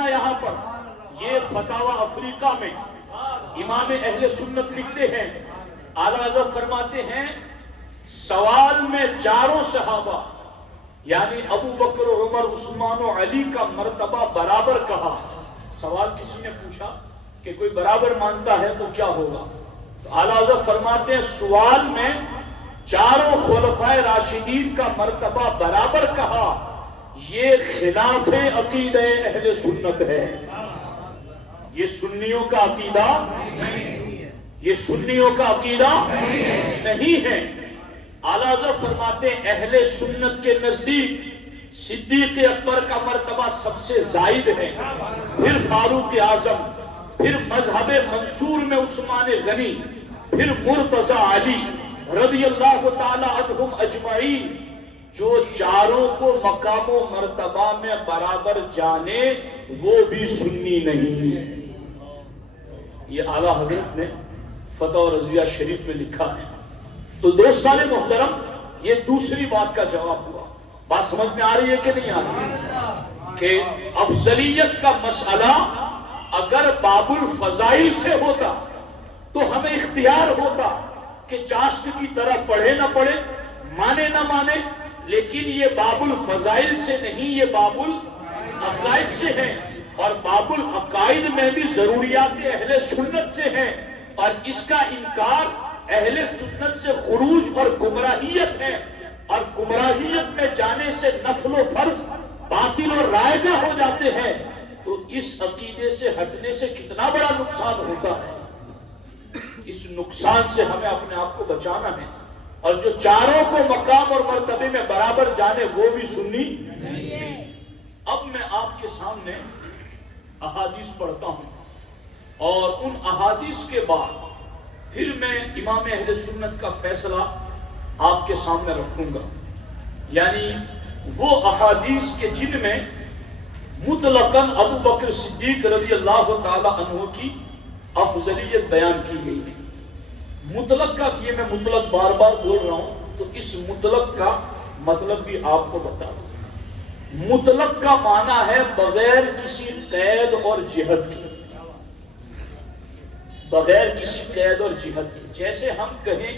جانا یہاں پر، یہ فتاوی افریقہ میں امام اہل سنت لکھتے ہیں، اعلیٰ حضرت فرماتے ہیں سوال میں چاروں صحابہ یعنی ابو بکر و عمر عثمان و علی کا مرتبہ برابر کہا۔ سوال کسی نے پوچھا کہ کوئی برابر مانتا ہے تو کیا ہوگا؟ تو اعلیٰ حضرت فرماتے ہیں سوال میں چاروں خلفائے راشدین کا مرتبہ برابر کہا، یہ خلاف عقیدہ اہل سنت ہے، یہ سنیوں کا عقیدہ یہ سنیوں کا عقیدہ نہیں ہے۔ اعلیٰ حضرت فرماتے ہیں اہل سنت کے نزدیک صدیق اکبر کا مرتبہ سب سے زائد ہے، پھر فاروق اعظم، پھر مذہب منصور میں عثمان غنی، پھر مرتضی علی رضی اللہ تعالی عنہم اجمعین۔ جو چاروں کو مقام و مرتبہ میں برابر جانے وہ بھی سنی نہیں ہے۔ یہ اعلیٰ حضرت نے فتح رضویہ شریف میں لکھا ہے۔ تو دوستان محترم، یہ دوسری بات کا جواب ہوا۔ بات سمجھ میں آ رہی ہے کہ نہیں آ رہی؟ کہ افضلیت کا مسئلہ اگر باب الفضائل سے ہوتا تو ہمیں اختیار ہوتا کہ چاشت کی طرح پڑھے نہ پڑھے، مانے نہ مانے، لیکن یہ باب الفضائل سے نہیں، یہ باب العقائد سے ہے، اور باب العقائد میں بھی ضروریات اہل سنت سے ہے، اور اس کا انکار اہل سنت سے خروج اور گمراہیت ہے، اور گمراہیت میں جانے سے نفل و فرض باطل اور رائجہ ہو جاتے ہیں۔ تو اس عقیدے سے ہٹنے سے کتنا بڑا نقصان ہوتا ہے، اس نقصان سے ہمیں اپنے آپ کو بچانا ہے۔ اور جو چاروں کو مقام اور مرتبے میں برابر جانے وہ بھی سنی نہیں ہے۔ اب میں آپ کے سامنے احادیث پڑھتا ہوں، اور ان احادیث کے بعد پھر میں امام اہل سنت کا فیصلہ آپ کے سامنے رکھوں گا، یعنی وہ احادیث کے جن میں مطلقاً ابو بکر صدیق رضی اللہ تعالی عنہ کی افضلیت بیان کی گئی ہے۔ مطلق کا یہ میں مطلق بار بار بول رہا ہوں تو اس مطلق کا مطلب بھی آپ کو بتا دوں۔ مطلق کا معنی ہے بغیر کسی قید اور جہت کے، بغیر کسی قید اور جہت کے۔ جیسے ہم کہیں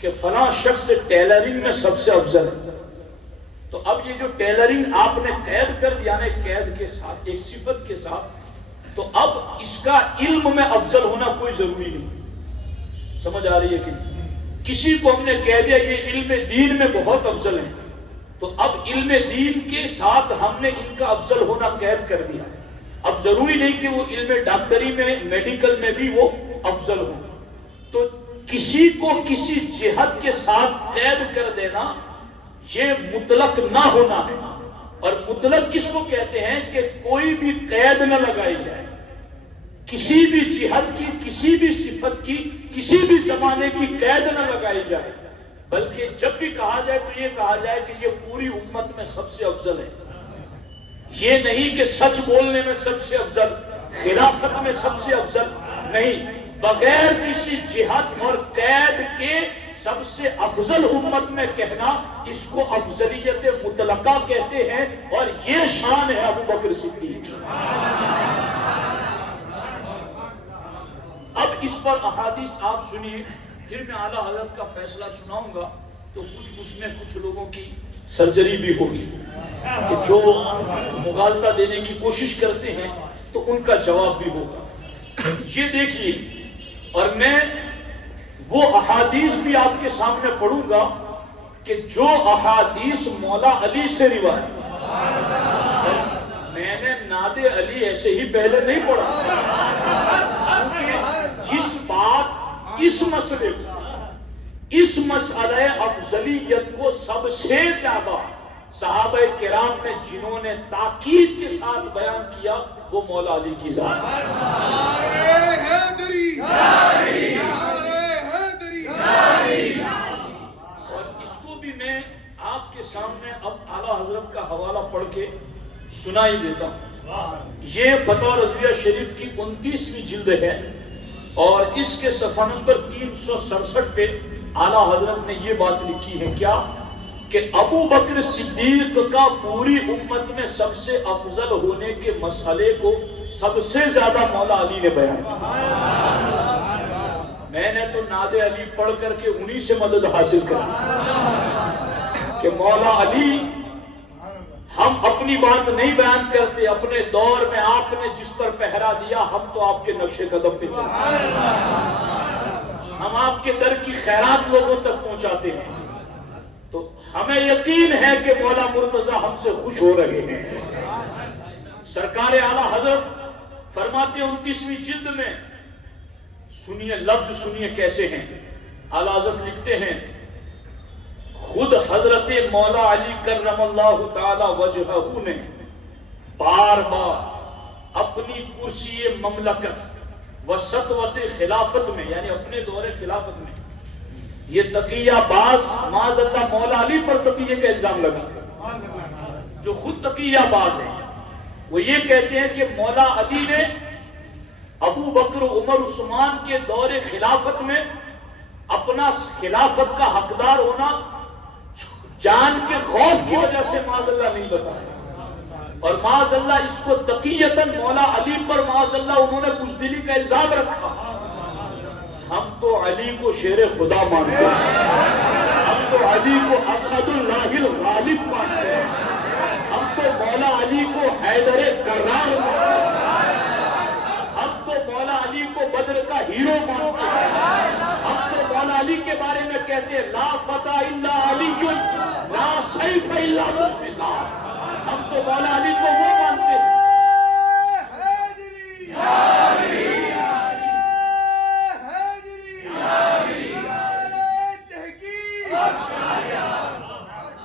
کہ فلاں شخص ٹیلرنگ میں سب سے افضل ہے، تو اب یہ جو ٹیلرنگ آپ نے قید کر دیا نا قید کے ساتھ، ایک صفت کے ساتھ، تو اب اس کا علم میں افضل ہونا کوئی ضروری نہیں۔ سمجھ آ رہی ہے کہ کسی کو ہم نے کہہ دیا یہ علم دین میں بہت افضل ہے، تو اب علم دین کے ساتھ ہم نے ان کا افضل ہونا قید کر دیا۔ اب ضروری نہیں کہ وہ علم ڈاکٹری میں میڈیکل میں بھی وہ افضل ہو، تو کسی کو کسی جہت کے ساتھ قید کر دینا یہ مطلق نہ ہونا ہے۔ اور مطلق کس کو کہتے ہیں کہ کوئی بھی قید نہ لگائی جائے، کسی بھی جہت کی، کسی بھی صفت کی، کسی بھی زمانے کی قید نہ لگائی جائے، بلکہ جب بھی کہا جائے تو یہ کہا جائے کہ یہ پوری امت میں سب سے افضل ہے۔ یہ نہیں کہ سچ بولنے میں سب سے افضل، خلافت میں سب سے افضل، نہیں، بغیر کسی جہت اور قید کے سب سے افضل امت میں کہنا، اس کو افضلیت مطلقہ کہتے ہیں، اور یہ شان ہے ابو بکر صدیق کی۔ اب اس پر احادیث آپ سنیے، پھر میں اعلیٰ حضرت کا فیصلہ سناؤں گا، تو اس میں کچھ لوگوں کی سرجری بھی ہوگی کہ جو مغالطہ دینے کی کوشش کرتے ہیں، تو ان کا جواب بھی ہوگا۔ یہ دیکھیے، اور میں وہ احادیث بھی آپ کے سامنے پڑھوں گا کہ جو احادیث مولا علی سے روایت، میں نے ناد علی ایسے ہی پہلے نہیں پڑھا، کیونکہ جس بات اس مسئلہ افضلیت کو سب سے زیادہ صحابہ کرام نے جنہوں نے تاکید کے ساتھ بیان کیا وہ مولا علی کی ذات ہے۔ اور اس کو بھی میں آپ کے سامنے اب اعلیٰ حضرت کا حوالہ پڑھ کے سنائی دیتا ہوں۔ یہ فتح رضویہ شریف کی 29ویں جلد ہے، اور اس کے صفحہ نمبر 367 پہ اعلیٰ حضرت نے یہ بات لکھی ہے، کیا کہ ابو بکر صدیق کا پوری امت میں سب سے افضل ہونے کے مسئلے کو سب سے زیادہ مولا علی نے بیان کیا۔ میں نے تو ناد علی پڑھ کر کے انہی سے مدد حاصل کری کہ مولا علی، ہم اپنی بات نہیں بیان کرتے، اپنے دور میں آپ نے جس پر پہرا دیا ہم تو آپ کے نقش قدم پہ چلتے، ہم آپ کے در کی خیرات لوگوں تک پہنچاتے ہیں، تو ہمیں یقین ہے کہ مولا مرتضیٰ ہم سے خوش ہو رہے ہیں۔ سرکار اعلیٰ حضرت فرماتے 29ویں جلد میں، سنیے لفظ سنیے کیسے ہیں، اعلیٰ حضرت لکھتے ہیں خود حضرت مولا علی کرم اللہ تعالی وجہہ نے بار بار اپنی کرسی مملکت و سطوت خلافت میں، یعنی اپنے دور خلافت میں، یہ تقیہ باز معاذ اللہ مولا علی پر تقیہ کا الزام لگا، جو خود تقیہ باز ہیں، وہ یہ کہتے ہیں کہ مولا علی نے ابو بکر عمر عثمان کے دور خلافت میں اپنا خلافت کا حقدار ہونا جان کے خوف کی وجہ سے معاذ اللہ نہیں بتایا، اور معاذ اللہ اس کو تقیتاً مولا علی پر معاذ اللہ انہوں نے بزدلی کا الزام رکھا۔ ہم تو علی کو شیر خدا مانتے ہیں، ہم تو علی کو اسد اللہ الغالب مانتے ہیں، ہم تو مولا علی کو حیدر کرار مانتے ہیں، ہم تو مولا علی کو بدر کا ہیرو مانتے ہیں، ہم تو مولا علی کے بارے میں کہتے ہیں لا فتح الا علی لا سیف الا ذو الفقار، ہم تو مولا علی کو وہ مانتے ہیں۔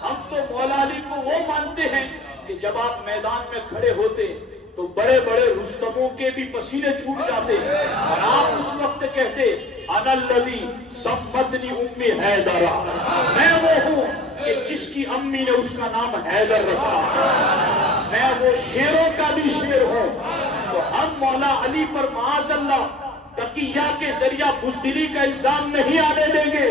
ہم تو مولا علی کو وہ مانتے ہیں کہ جب آپ میدان میں کھڑے ہوتے تو بڑے بڑے رستموں کے بھی پسینے چھوٹ جاتے، اور آپ اس وقت کہتے انا الذی سمتنی امی حیدرہ، میں وہ ہوں کہ جس کی امی نے اس کا نام حیدر رکھا، میں وہ شیروں کا بھی شیر ہوں۔ تو ہم مولا علی پر معاذ اللہ تقیہ کے ذریعہ بزدلی کا الزام نہیں آنے دیں گے،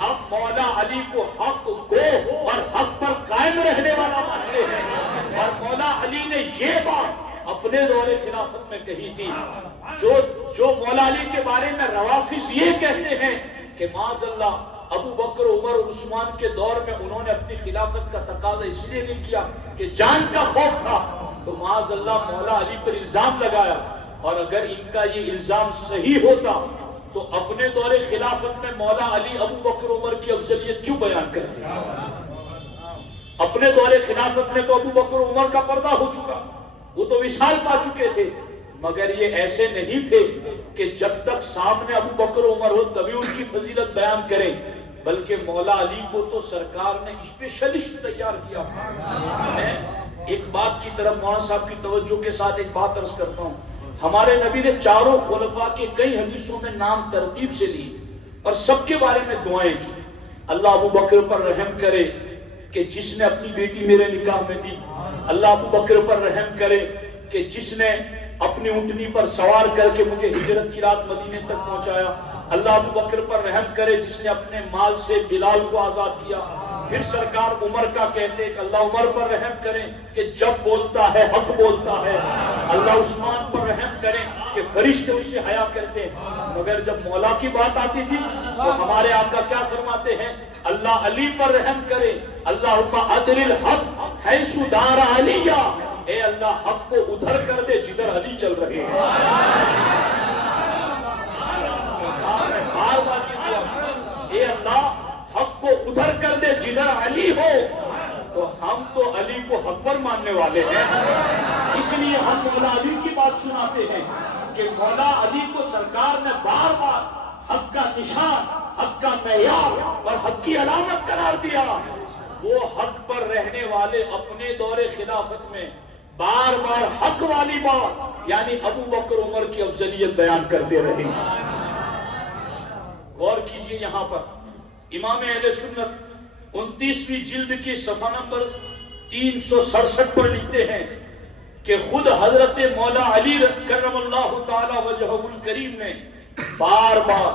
ہم مولا علی کو حق گو اور حق پر قائم رہنے والا مانتے ہیں، اور مولا علی نے یہ بات اپنے دور خلافت میں کہی تھی۔ جو مولا علی کے بارے میں روافظ یہ کہتے ہیں کہ معاذ اللہ ابو بکر عمر اور عثمان کے دور میں انہوں نے اپنی خلافت کا تقاضا اس لیے نہیں کیا کہ جان کا خوف تھا، تو معاذ اللہ مولا علی پر الزام لگایا، اور اگر ان کا یہ الزام صحیح ہوتا تو اپنے دور خلافت میں مولا علی ابو بکر عمر کی افضلیت کیوں بیان کرتے؟ اپنے دور خلافت میں تو ابو بکر عمر کا پردہ ہو چکا، وہ تو وصال پا چکے تھے، مگر یہ ایسے نہیں تھے کہ جب تک سامنے ابو بکر عمر ہو تبھی ان کی فضیلت بیان کریں، بلکہ مولا علی کو تو سرکار نے اسپیشلسٹ تیار کیا۔ میں ایک بات کی طرف مولانا صاحب کی توجہ کے ساتھ ایک بات عرض کرتا ہوں، ہمارے نبی نے چاروں خلفاء کے کئی حدیثوں میں نام ترتیب سے لیے اور سب کے بارے میں دعائیں کی۔ اللہ ابو بکر پر رحم کرے کہ جس نے اپنی بیٹی میرے نکاح میں دی، اللہ ابو بکر پر رحم کرے کہ جس نے اپنی اونٹنی پر سوار کر کے مجھے ہجرت کی رات مدینے تک پہنچایا، اللہ ابو بکر پر رحم کرے جس نے اپنے مال سے بلال کو آزاد کیا۔ پھر سرکار عمر کا کہتے کہ اللہ عمر پر رحم کریں کہ جب بولتا ہے حق بولتا ہے، اللہ عثمان پر رحم کریں کہ فرشتے اس سے حیا کرتے ہیں۔ مگر جب مولا کی بات آتی تھی تو ہمارے آقا کیا فرماتے ہیں؟ اللہ علی پر رحم کرے، اللہم ادر الحق حیث دار علیہ، اے اللہ حق کو ادھر کر دے جدھر علی چل رہے ہیں۔ بار بار کی دعا، اے اللہ حق کو ادھر کر دے جدھر علی ہو۔ تو ہم تو علی کو حق پر ماننے والے ہیں، اس لیے ہم مولا علی کی بات سناتے ہیں کہ مولا علی کو سرکار نے بار بار حق کا نشان، حق کا معیار اور حق کی علامت قرار دیا۔ وہ حق پر رہنے والے اپنے دور خلافت میں بار بار حق والی بات یعنی ابو بکر عمر کی افضلیت بیان کرتے رہے۔ غور کیجئے یہاں پر امام اہل سنت 29ویں جلد کی صفحہ نمبر 367 پر لکھتے ہیں کہ خود حضرت مولا علی کرم اللہ تعالی وجہہ الکریم نے بار بار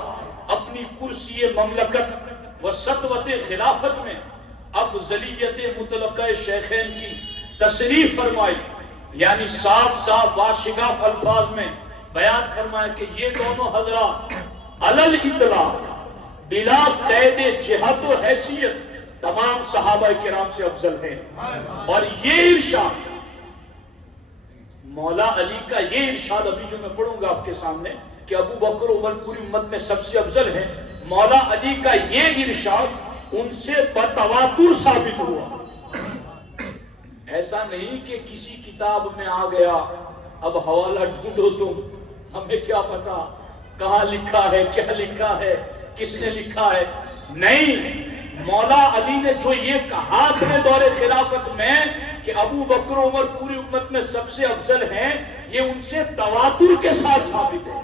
اپنی کرسی مملکت و سطوت خلافت میں افضلیت مطلقہ شیخین کی تصریح فرمائی، یعنی صاف صاف واشگاف الفاظ میں بیان فرمایا کہ یہ دونوں حضرات علل اطلاق بلا قید جہت و حیثیت تمام صحابہ کرام سے افضل ہیں۔ اور یہ ارشاد مولا علی کا، یہ ارشاد ابھی جو میں پڑھوں گا آپ کے سامنے کہ ابو بکر عمر پوری امت میں سب سے افضل ہیں، مولا علی کا یہ ارشاد ان سے بتواتر ثابت ہوا۔ ایسا نہیں کہ کسی کتاب میں آ گیا اب حوالہ ڈھونڈو تم، ہمیں کیا پتا کہاں لکھا ہے، کیا لکھا ہے، کس نے لکھا ہے۔ نہیں، مولا علی نے جو یہ کہا اپنے دور خلافت میں کہ ابو بکر عمر پوری امت میں سب سے افضل ہیں، یہ ان سے تواتر کے ساتھ ثابت ہے۔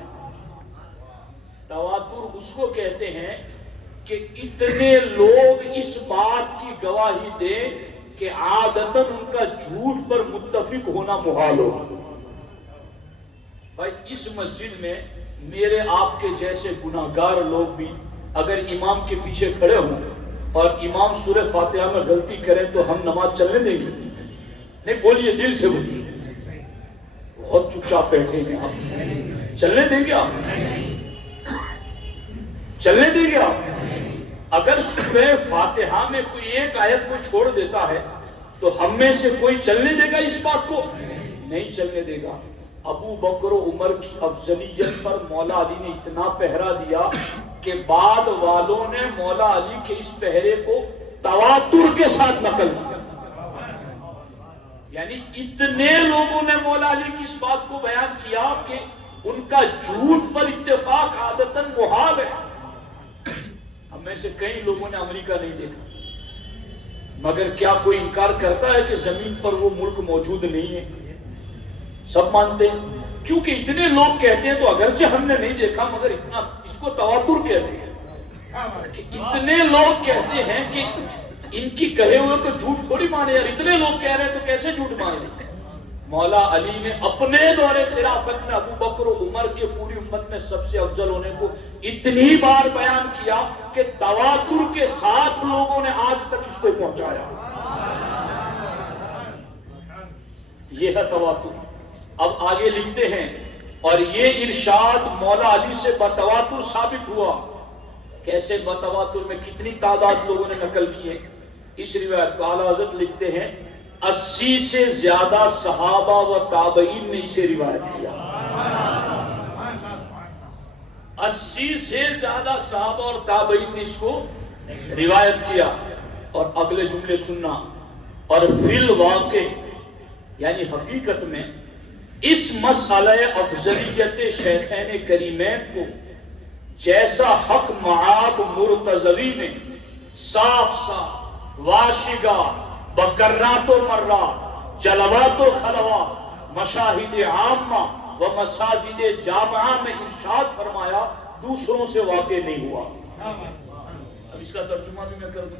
تواتر اس کو کہتے ہیں کہ اتنے لوگ اس بات کی گواہی دیں کہ عادتاً ان کا جھوٹ پر متفق ہونا محال ہو۔ بھائی اس مسجد میں میرے آپ کے جیسے گناہگار لوگ بھی اگر امام کے پیچھے کھڑے ہوں اور امام سورہ فاتحہ میں غلطی کریں تو ہم نماز چلنے دیں گے؟ نہیں، بولیے، دل سے بولیے۔ بہت چپ چاپ بیٹھے ہیں آپ، چلنے دیں گے؟ آپ چلنے دیں گے؟ آپ اگر سورہ فاتحہ میں کوئی ایک آیت کو چھوڑ دیتا ہے تو ہم میں سے کوئی چلنے دے گا اس بات کو؟ نہیں چلنے دے گا۔ ابو بکر و عمر کی افضلیت پر مولا علی نے اتنا پہرا دیا کہ بعد والوں نے مولا علی کے اس پہرے کو تواتر کے ساتھ نقل کیا، یعنی اتنے لوگوں نے مولا علی کی اس بات کو بیان کیا کہ ان کا جھوٹ پر اتفاق عادتاً محال ہے۔ ہم میں سے کئی لوگوں نے امریکہ نہیں دیکھا، مگر کیا کوئی انکار کرتا ہے کہ زمین پر وہ ملک موجود نہیں ہے؟ سب مانتے ہیں، کیونکہ اتنے لوگ کہتے ہیں تو اگرچہ ہم نے نہیں دیکھا مگر اتنا، اس کو تواتر کہتے ہیں کہ اتنے لوگ کہتے ہیں کہ ان کی کہے ہوئے کو جھوٹ تھوڑی مانے، یار اتنے لوگ کہہ رہے ہیں تو کیسے جھوٹ مانے۔ مولا علی نے اپنے دور خلافت میں ابو بکر و عمر کے پوری امت میں سب سے افضل ہونے کو اتنی بار بیان کیا کہ تواتر کے ساتھ لوگوں نے آج تک اس کو پہنچایا۔ یہ ہے تواتر۔ اب آگے لکھتے ہیں، اور یہ ارشاد مولا علی سے بتواتر ثابت ہوا۔ کیسے بتواتر میں کتنی تعداد لوگوں نے نقل کی ہے؟ اس روایت کو اعلیٰ حضرت لکھتے ہیں 80 سے زیادہ صحابہ و تابعین نے اسے روایت کیا۔ 80 سے زیادہ صحابہ اور تابعین نے اس کو روایت کیا۔ اور اگلے جملے سننا، اور فی الواقع یعنی حقیقت میں اس مسئلہ افضلیت شیخین کریمین کو جیسا حق معاب مرتضوی نے صاف صاف واشگا بکرات و مرات جلوات و خلوات مشاہد عامہ و مساجد جامعہ میں ارشاد فرمایا، دوسروں سے واقع نہیں ہوا۔ اب اس کا ترجمہ بھی میں کر دوں۔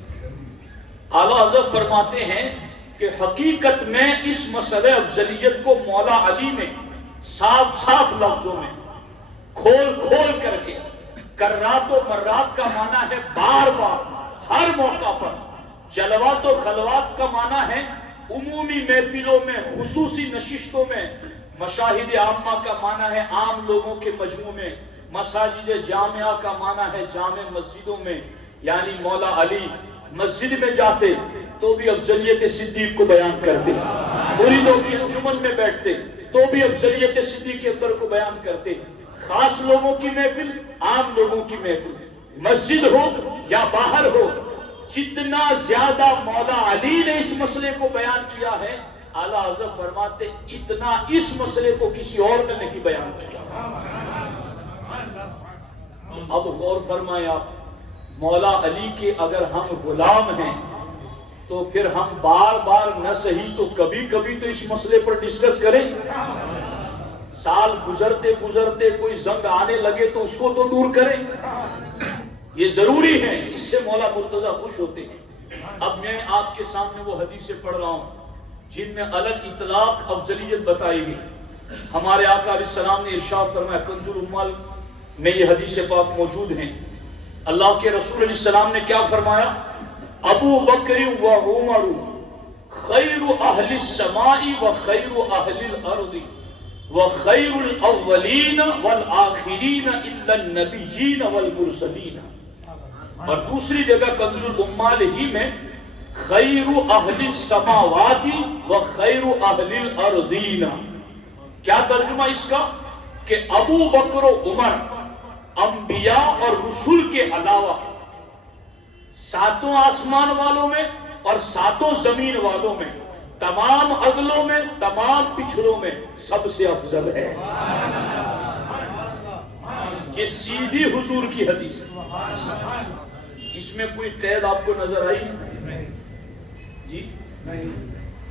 اعلیٰ حضرت فرماتے ہیں کہ حقیقت میں اس مسئلہ افضلیت کو مولا علی نے صاف صاف لفظوں میں کھول کھول کر کے، کرات و مرات کا معنی ہے بار بار، ہر موقع پر، جلوات و خلوات کا معنی ہے عمومی محفلوں میں، خصوصی نشستوں میں، مشاہد عامہ کا معنی ہے عام لوگوں کے مجموع میں، مساجد جامعہ کا معنی ہے جامع مسجدوں میں۔ یعنی مولا علی مسجد میں جاتے تو بھی افضلیت صدیق کو بیان کرتے، مریدوں کی انجمن میں بیٹھتے تو بھی افضلیت صدیق اکبر کو بیان کرتے، خاص لوگوں کی محفل، عام لوگوں کی محفل، مسجد ہو یا باہر ہو، جتنا زیادہ مولا علی نے اس مسئلے کو بیان کیا ہے، اعلیٰ حضرت فرماتے اتنا اس مسئلے کو کسی اور نے نہیں بیان کیا۔ اب غور فرمائیں آپ، مولا علی کے اگر ہم غلام ہیں تو پھر ہم بار بار نہ صحیح تو کبھی کبھی تو اس مسئلے پر ڈسکس کریں۔ سال گزرتے گزرتے کوئی زنگ آنے لگے تو اس کو تو دور کریں، یہ ضروری ہے، اس سے مولا مرتضی خوش ہوتے ہیں۔ اب میں آپ کے سامنے وہ حدیثیں پڑھ رہا ہوں جن میں علل اطلاق افضلیت بتائی گئی۔ ہمارے آقا علیہ السلام نے ارشاد فرمایا، کنز الاموال میں یہ حدیث پاک موجود ہیں، اللہ کے رسول علیہ السلام نے کیا فرمایا؟ ابو بکر و عمر خیر اہل السماء و خیر اہل الارض و خیر الاولین والآخرین الا النبیین والمرسلین. اور دوسری جگہ کنز الامال ہی میں خیر اہل السماوات و خیر اہل الارضین. کیا ترجمہ اس کا؟ کہ ابو بکر و عمر انبیاء اور رسول کے علاوہ ساتوں آسمان والوں میں اور ساتوں زمین والوں میں، تمام اگلوں میں، تمام پچھڑوں میں سب سے افضل ہے. یہ سیدھی حضور کی حدیث ہے. اس میں کوئی قید آپ کو نظر آئی؟ جی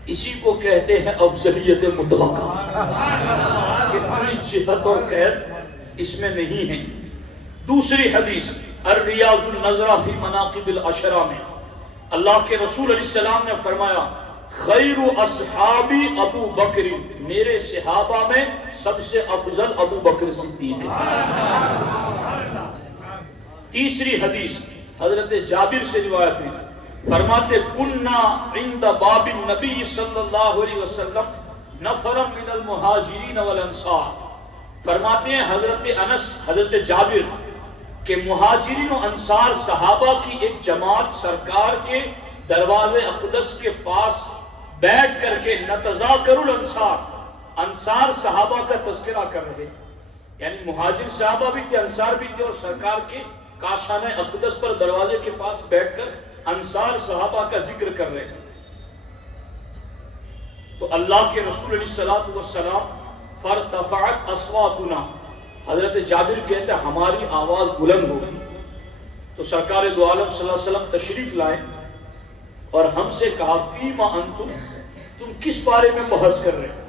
اسی کو کہتے ہیں افضلیت مطلقہ، کہ کوئی جہت اور قید اس میں نہیں ہے. دوسری حدیث الریاض النظرہ فی مناقب العشرہ میں اللہ کے رسول علیہ السلام نے فرمایا خیر اصحابی ابو بکر، میرے صحابہ میں سب سے افضل ابو بکر صدیق ہے. تیسری حدیث حضرت جابر سے روایت ہے، فرماتے کننا عند باب النبی صلی اللہ علیہ وسلم نفر من المہاجرین والانصار. فرماتے ہیں حضرت انس، حضرت جابر کہ مہاجرین و انصار صحابہ کی ایک جماعت سرکار کے دروازے اقدس کے پاس بیٹھ کر کے نتذاکر الانصار، انصار صحابہ کا تذکرہ کر رہے تھے. یعنی مہاجر صحابہ بھی تھے، انصار بھی تھے، اور سرکار کے کاشانہ اقدس پر دروازے کے پاس بیٹھ کر انصار صحابہ کا ذکر کر رہے تھے. تو اللہ کے رسول علیہ السلام فارتفعت اصواتنا، حضرت جابر کہتے ہیں ہماری آواز بلند ہو گئی. تو سرکار دو عالم صلی اللہ علیہ وسلم تشریف لائے اور ہم سے کہا فیما انتم، تم کس بارے میں بحث کر رہے ہو،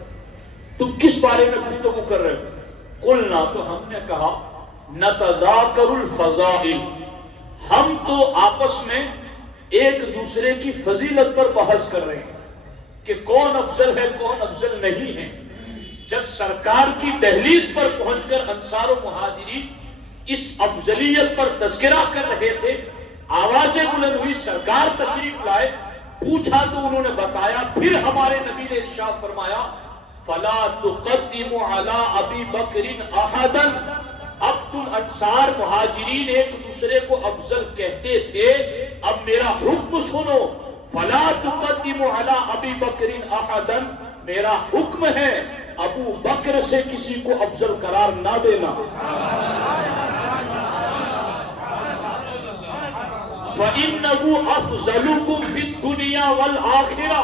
تم کس بارے میں گفتگو کر رہے ہو؟ قلنا، تو ہم نے کہا نتذاکر الفضائل، ہم تو آپس میں ایک دوسرے کی فضیلت پر بحث کر رہے ہیں کہ کون افضل ہے کون افضل نہیں ہے. جب سرکار کی دہلیز پر پہنچ کر انصار و مہاجرین اس افضلیت پر تذکرہ کر رہے تھے، آوازیں بلند ہوئی، سرکار تشریف لائے، پوچھا تو انہوں نے بتایا. پھر ہمارے نبی نے ارشاد فرمایا فلا تقدموا علی ابی بکر احدا. اب تم انصار مہاجرین ایک دوسرے کو افضل کہتے تھے، اب میرا حکم سنو، فلا تقدموا علی ابی بکر احدا، میرا حکم ہے ابو بکر سے کسی کو افضل قرار نہ دینا. فَإِنَّهُ أَفْضَلُكُمْ فِي الدُّنْيَا وَالْآخِرَةِ،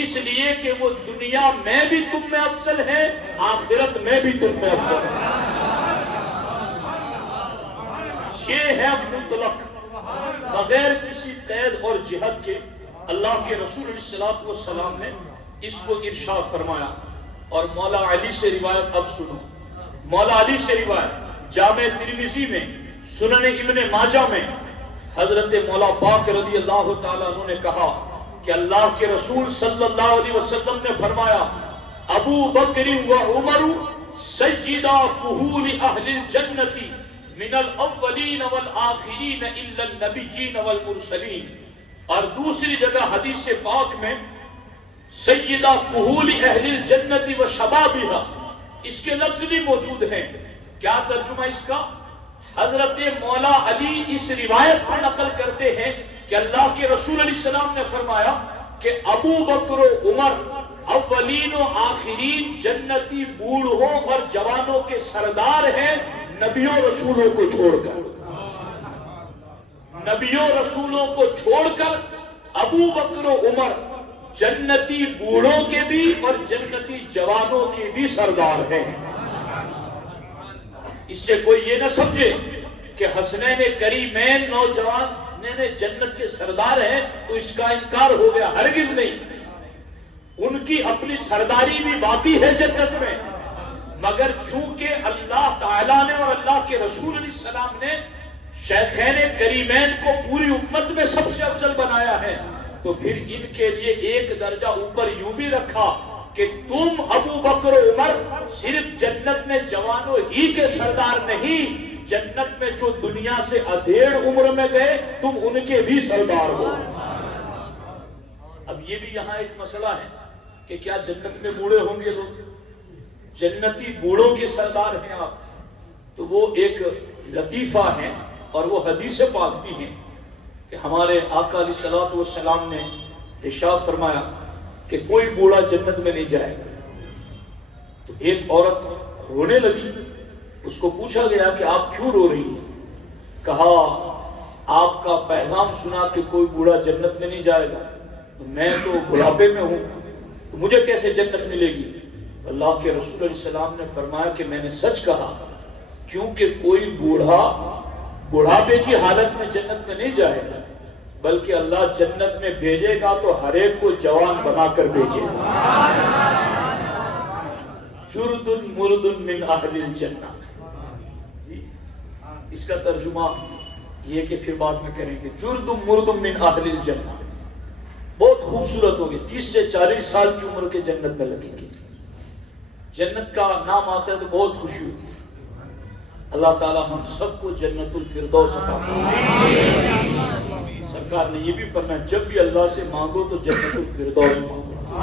اس لیے کہ وہ دنیا میں بھی تم میں افضل ہے، آخرت میں بھی تم میں افضل ہے. یہ ہے مطلق، بغیر کسی قید اور جہت کے اللہ کے رسول علیہ السلام نے اس کو ارشاد فرمایا. اور مولا علی سے روایت اب سنو. مولا علی سے روایت جامع ترمذی میں، سنن ابن ماجہ میں، حضرت مولا پاک رضی اللہ تعالیٰ عنہ نے کہا کہ اللہ کے رسول صلی اللہ علیہ وسلم نے فرمایا ابو بکر و عمر سیدا کہول اہل الجنت من الاولین والآخرین الا النبیین والمرسلین. اور دوسری جگہ حدیث پاک میں سیدہ کہول اہل الجنت و شبابہا، اس کے لفظ بھی موجود ہیں. کیا ترجمہ اس کا؟ حضرت مولا علی اس روایت پر نقل کرتے ہیں کہ اللہ کے رسول علیہ السلام نے فرمایا کہ ابو بکر و عمر اولین و آخرین جنتی بوڑھوں اور جوانوں کے سردار ہیں، نبیوں رسولوں کو چھوڑ کر. نبیوں رسولوں کو چھوڑ کر ابو بکر و عمر جنتی بوڑھوں کے بھی اور جنتی جوانوں کے بھی سردار ہیں. اس سے کوئی یہ نہ سمجھے کہ حسنین کریمین نوجوان جنت کے سردار ہیں تو اس کا انکار ہو گیا. ہرگز نہیں، ان کی اپنی سرداری بھی باقی ہے جنت میں، مگر چونکہ اللہ تعالیٰ نے اور اللہ کے رسول علیہ السلام نے شیخین کریمین کو پوری امت میں سب سے افضل بنایا ہے، تو پھر ان کے لیے ایک درجہ اوپر یوں بھی رکھا کہ تم ابو بکر و عمر صرف جنت میں جوانوں ہی کے سردار نہیں جنت میں جو دنیا سے ادھیڑ عمر میں گئے تم ان کے بھی سردار ہو۔ اب یہ بھی یہاں ایک مسئلہ ہے کہ کیا جنت میں بوڑھے ہوں گے لوگ؟ جنتی بوڑھوں کے سردار ہیں آپ، تو وہ ایک لطیفہ ہے اور وہ حدیث پاک بھی ہے کہ ہمارے آقا علیہ الصلوۃ والسلام نے ارشاد فرمایا کہ کوئی بوڑھا جنت میں نہیں جائے گا۔ تو ایک عورت رونے لگی، اس کو پوچھا گیا کہ آپ کیوں رو رہی ہیں؟ کہا آپ کا پیغام سنا کہ کوئی بوڑھا جنت میں نہیں جائے گا، میں تو بڑھاپے میں ہوں، تو مجھے کیسے جنت ملے گی؟ اللہ کے رسول علیہ السلام نے فرمایا کہ میں نے سچ کہا، کیونکہ کوئی بوڑھا بڑھاپے کی حالت میں جنت میں نہیں جائے گا، بلکہ اللہ جنت میں بھیجے گا تو ہر ایک کو جوان بنا کر بھیجے گا۔ جرد مرد من اہل الجنہ، اس کا ترجمہ یہ کہ پھر بعد میں کریں گے۔ جرد مرد من اہل الجنہ، بہت خوبصورت ہوگی، 30 سے 40 سال کی عمر کے جنت میں لگیں گے۔ جنت کا نام آتا ہے تو بہت خوشی ہوتی ہے۔ اللہ تعالی ہم سب کو جنت الفردوس عطا فرمائے۔ سرکار نے یہ بھی فرمایا جب بھی اللہ سے مانگو تو جنت الفردوس مانگو۔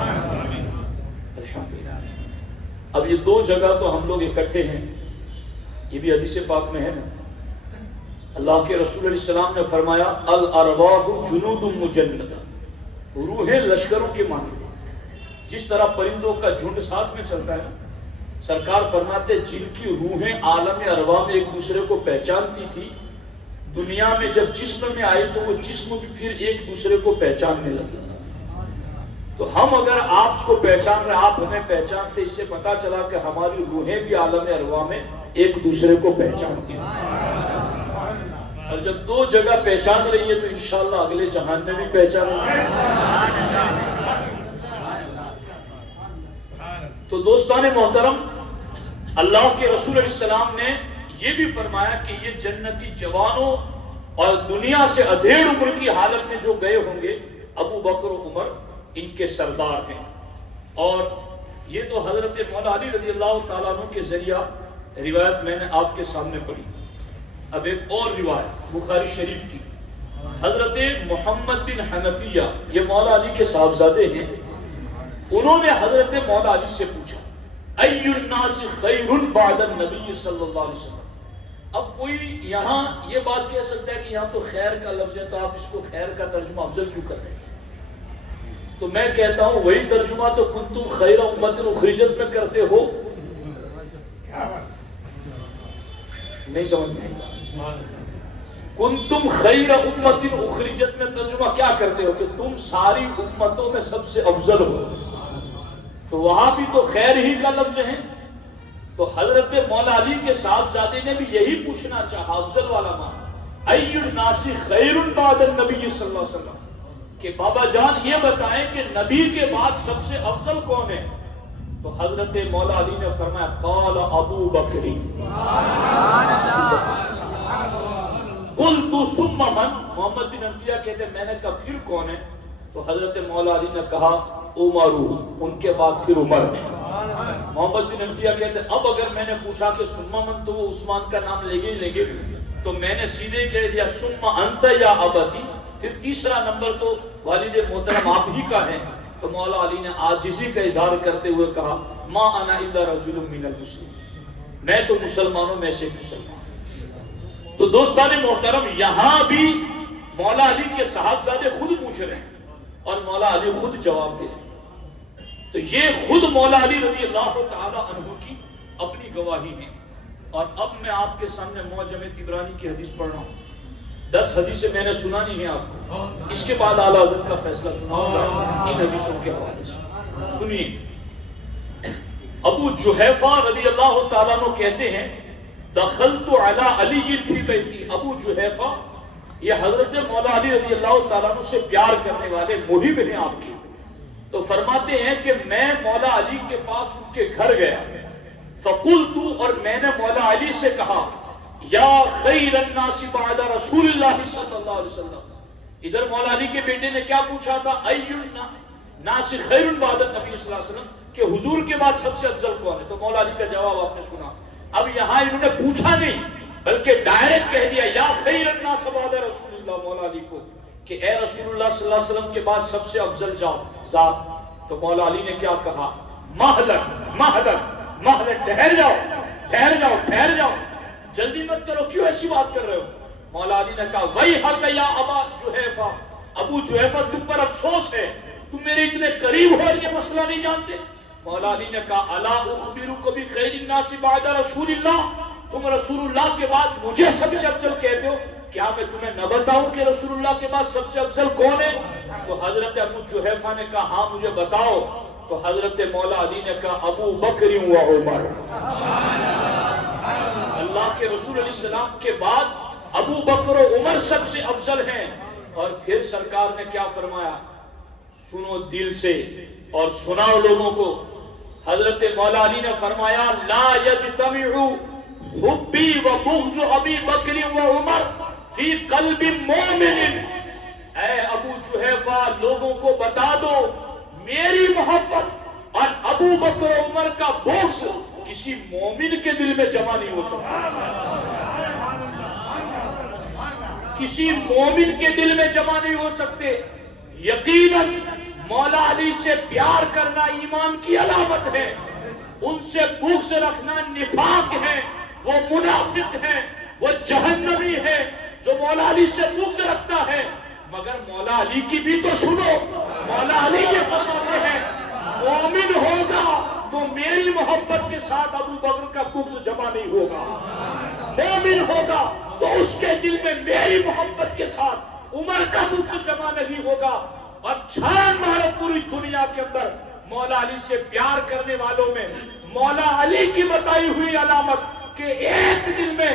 الحمدللہ۔ اب یہ دو جگہ تو ہم لوگ اکٹھے ہیں، یہ بھی حدیث پاک میں ہے نا۔ اللہ کے رسول علیہ السلام نے فرمایا الارواح جنود مجندہ، روحیں لشکروں کے مانند، جس طرح پرندوں کا جھنڈ ساتھ میں چلتا ہے، سرکار فرماتے جن کی روحیں عالم ارواح میں ایک دوسرے کو پہچانتی تھی، دنیا میں جب جسم میں آئی تو وہ جسم بھی پھر ایک دوسرے کو پہچاننے لگے۔ تو ہم اگر آپ کو پہچان رہے، آپ ہمیں پہچانتے، اس سے پتا چلا کہ ہماری روحیں بھی عالم ارواح میں ایک دوسرے کو پہچانتی ہیں۔ اور جب دو جگہ پہچان رہی ہے تو انشاءاللہ اگلے جہان میں بھی پہچانیں گے۔ تو دوستان محترم، اللہ کے رسول علیہ السلام نے یہ بھی فرمایا کہ یہ جنتی جوانوں اور دنیا سے ادھیڑ عمر کی حالت میں جو گئے ہوں گے، ابو بکر و عمر ان کے سردار ہیں۔ اور یہ تو حضرت مولا علی رضی اللہ تعالیٰ عنہ کے ذریعہ روایت میں نے آپ کے سامنے پڑھی۔ اب ایک اور روایت بخاری شریف کی، حضرت محمد بن حنفیہ، یہ مولا علی کے صاحبزادے ہیں، انہوں نے حضرت مولا علی سے پوچھا ای الناس خیر بعد النبی صلی اللہ علیہ وسلم۔ اب کوئی یہاں یہ بات کہہ سکتا ہے کہ یہاں تو خیر کا لفظ ہے تو آپ اس کو خیر کا ترجمہ افضل کیوں کر رہے ہیں؟ تو میں کہتا ہوں وہی ترجمہ تو کنتم خیر امت اخرجت میں کرتے ہو، نہیں سمجھ میں؟ کنتم خیر امت اخرجت میں ترجمہ کیا کرتے ہو کہ تم ساری امتوں میں سب سے افضل ہو، تو وہاں بھی تو خیر ہی کا لفظ ہے۔ تو حضرت مولا علی کے صاحبزادے نے بھی یہی پوچھنا چاہا، افضل والا معنی ای الناس خیر بعد النبی صلی اللہ علیہ وسلم، کہ بابا جان یہ بتائیں کہ نبی کے بعد سب سے افضل کون ہے؟ تو حضرت مولا علی نے فرمایا قال ابو بکر۔ قلت ثم من، محمد بن حنفیہ کہتے ہیں میں نے کہا پھر کون ہے؟ تو حضرت مولا علی نے کہا عمر، ان کے بعد پھر عمر ہے۔ محمد بن حنفیہ کہتے ہیں اب اگر میں نے پوچھا کہ ثم من تو وہ عثمان کا نام لے گے، تو میں نے سیدھے کہہ دیا ثم انت یا ابتی، پھر تیسرا نمبر تو والد محترم آپ ہی کا ہے۔ تو مولا علی نے عاجزی کا اظہار کرتے ہوئے کہا ما انا الا رجل من المسلمین، میں تو مسلمانوں میں سے مسلمان۔ تو دوستان محترم، یہاں بھی مولا علی کے صاحبزادے خود پوچھ رہے ہیں اور مولا علی خود جواب دے رہے ہیں۔ تو یہ خود مولا علی رضی اللہ تعالی عنہ کی اپنی گواہی ہے۔ اور اب میں آپ کے سامنے معجم طبرانی کی حدیث پڑھ رہا ہوں۔ 10 حدیثیں میں نے سنانی ہیں آپ کو، اس کے بعد اعلیٰ حضرت کا فیصلہ سناؤں گا ان حدیثوں کے حوالے سے۔ سنیے، ابو جحیفہ رضی اللہ تعالیٰ عنہ کہتے ہیں دخلت علی علی فی بیتی، ابو جحیفہ یہ حضرت مولا علی رضی اللہ تعالیٰ عنہ سے پیار کرنے والے محب ہیں آپ کے، تو فرماتے ہیں کہ میں مولا علی کے پاس ان کے گھر گیا، فقلت، اور میں نے مولا علی سے کہا یا خیر الناس بعد رسول اللہ صلی اللہ علیہ وسلم۔ ادھر مولا علی کے بیٹے نے کیا پوچھا تھا ای الناس خیر بعد النبی صلی اللہ علیہ وسلم، کہ حضور کے بعد سب سے افضل کون ہے؟ تو مولا علی کا جواب آپ نے سنا۔ اب یہاں انہوں نے پوچھا نہیں، بلکہ ڈائریکٹ کہہ دیا یا خیر الناس بعد رسول اللہ، مولا علی کو کہ اے رسول اللہ صلی اللہ علیہ وسلم کے بعد سب سے افضل ذات. تو مولا علی نے کیا کہا؟ مہلت مہلت مہلت، ٹھہر جاؤ ٹھہر جاؤ ٹھہر جاؤ، جلدی مت کرو، کیوں ایسی بات کر رہے ہو؟ مولا علی نے کہا ویحک یا ابا جحیفہ، ابو جحیفہ تم پر افسوس ہے، تم میرے اتنے قریب ہو اور یہ مسئلہ نہیں جانتے. مولا علی نے کہا الا اخبرک بخیر الناس بعد رسول اللہ، تم رسول اللہ کے بعد مجھے سب سے افضل کہتے ہو، کیا میں تمہیں نہ بتاؤں کہ رسول اللہ کے بعد سب سے افضل کون ہے؟ تو حضرت ابو جحیفہ نے کہا ہاں مجھے بتاؤ. تو حضرت مولا علی نے کہا ابو بکر و عمر. اللہ کے رسول علیہ السلام کے بعد ابو بکر و عمر سب سے افضل ہیں. اور پھر سرکار نے کیا فرمایا؟ سنو دل سے اور سناؤ لوگوں کو. حضرت مولا علی نے فرمایا لا یجتمع حبی و بغض ابی بکر و عمر فی قلب مومن. اے ابو جحیفہ لوگوں کو بتا دو میری محبت اور ابو بکر و عمر کا بغض کسی مومن کے دل میں جمع نہیں ہو سکتا، کسی مومن کے دل میں جمع نہیں ہو سکتے. یقیناً مولا علی سے پیار کرنا ایمان کی علامت ہے، ان سے بغض رکھنا نفاق ہے، وہ منافق ہے، وہ جہنمی ہے جو مولا علی سے بغض رکھتا ہے. مگر مولا علی کی بھی تو سنو، مولا علی یہ فرماتے ہیں مومن ہوگا تو میری محبت کے ساتھ ابو بکر کا بغض جمع نہیں ہوگا، مومن ہوگا تو اس کے دل میں میری محبت کے ساتھ عمر کا بغض جمع نہیں ہوگا. اور چھان مارو پوری دنیا کے اندر مولا علی سے پیار کرنے والوں میں مولا علی کی بتائی ہوئی علامت کہ ایک دل میں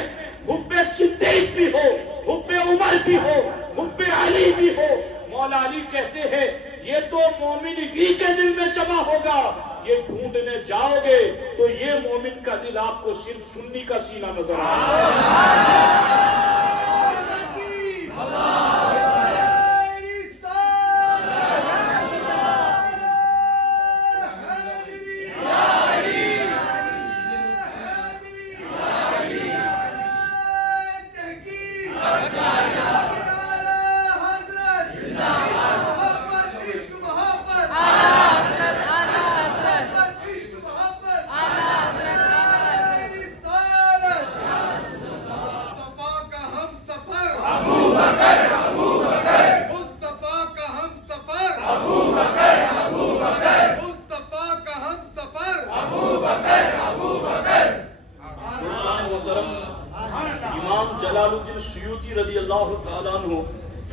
حب صدیق بھی ہو، حب عمر بھی ہو، حب علی بھی ہو. مولا علی کہتے ہیں یہ تو مومن ہی کے دل میں جمع ہوگا. یہ ڈھونڈنے جاؤ گے تو یہ مومن کا دل آپ کو صرف سنی کا سینہ نظر آئے.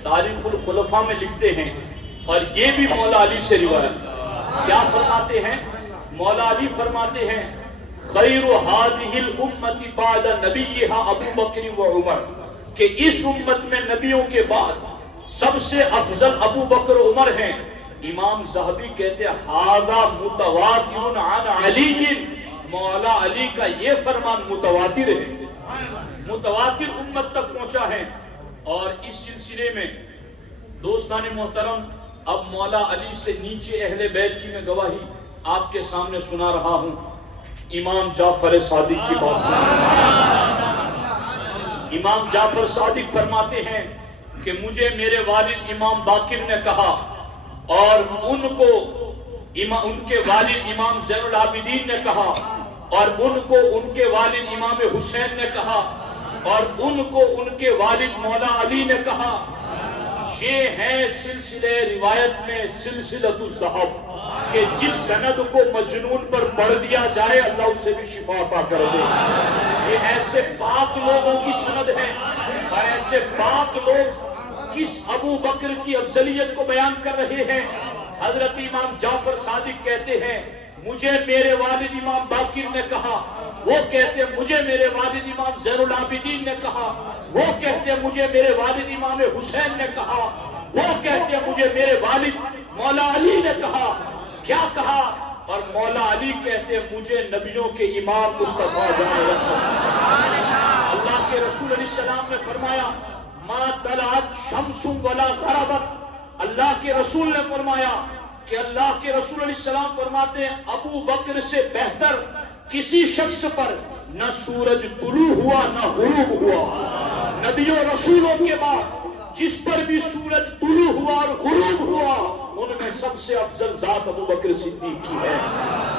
تاریخ الخلفاء میں لکھتے ہیں اور یہ بھی مولا علی سے روایت. کیا فرماتے ہیں؟ مولا علی فرماتے ہیں خیر هذه الامه بعد نبیها ابو بکر و عمر، کہ اس امت میں نبیوں کے بعد سب سے افضل ابو بکر و عمر ہیں. امام ذہبی کہتے ہیں ھذا متواتر عن علی، مولا علی کا یہ فرمان متواتر ہے، متواتر امت تک پہنچا ہے. اور اس سلسلے میں دوستان محترم اب مولا علی سے نیچے اہل بیت کی میں گواہی آپ کے سامنے سنا رہا ہوں. امام جعفر صادق کی بات سنیں. امام جعفر صادق فرماتے ہیں کہ مجھے میرے والد امام باقر نے کہا اور ان کے والد امام زین العابدین نے کہا اور ان کو ان کے والد امام حسین نے کہا اور ان کو ان کے والد مولا علی نے کہا یہ ہے سلسلے روایت میں سلسلۃ الذھب کہ جس سند کو مجنون پر پڑھ دیا جائے اللہ اسے بھی شفا عطا کر دے. یہ ایسے پاک لوگوں کی سند ہے اور ایسے پاک لوگ کس ابو بکر کی افضلیت کو بیان کر رہے ہیں. حضرت امام جعفر صادق کہتے ہیں مجھے میرے والد امام باقر نے کہا، وہ کہتے ہیں مجھے میرے والد امام زین العابدین نے کہا، وہ کہتے ہیں مجھے میرے والد امام حسین نے کہا، وہ کہتے ہیں مجھے میرے والد مولا علی نے کہا. کیا کہا؟ اور مولا علی کہتے ہیں مجھے نبیوں کے امام مصطفیٰ جان رکھا. اللہ کے رسول علیہ السلام نے فرمایا ما طلعت شمس ولا غربت. اللہ کے رسول نے فرمایا کہ اللہ کے رسول علیہ السلام فرماتے ہیں ابو بکر سے بہتر کسی شخص پر نہ سورج طلوع ہوا نہ غروب ہوا. نبیوں رسولوں کے بعد جس پر بھی سورج طلوع ہوا اور غروب ہوا ان میں سب سے افضل ذات ابو بکر صدیق کی ہے.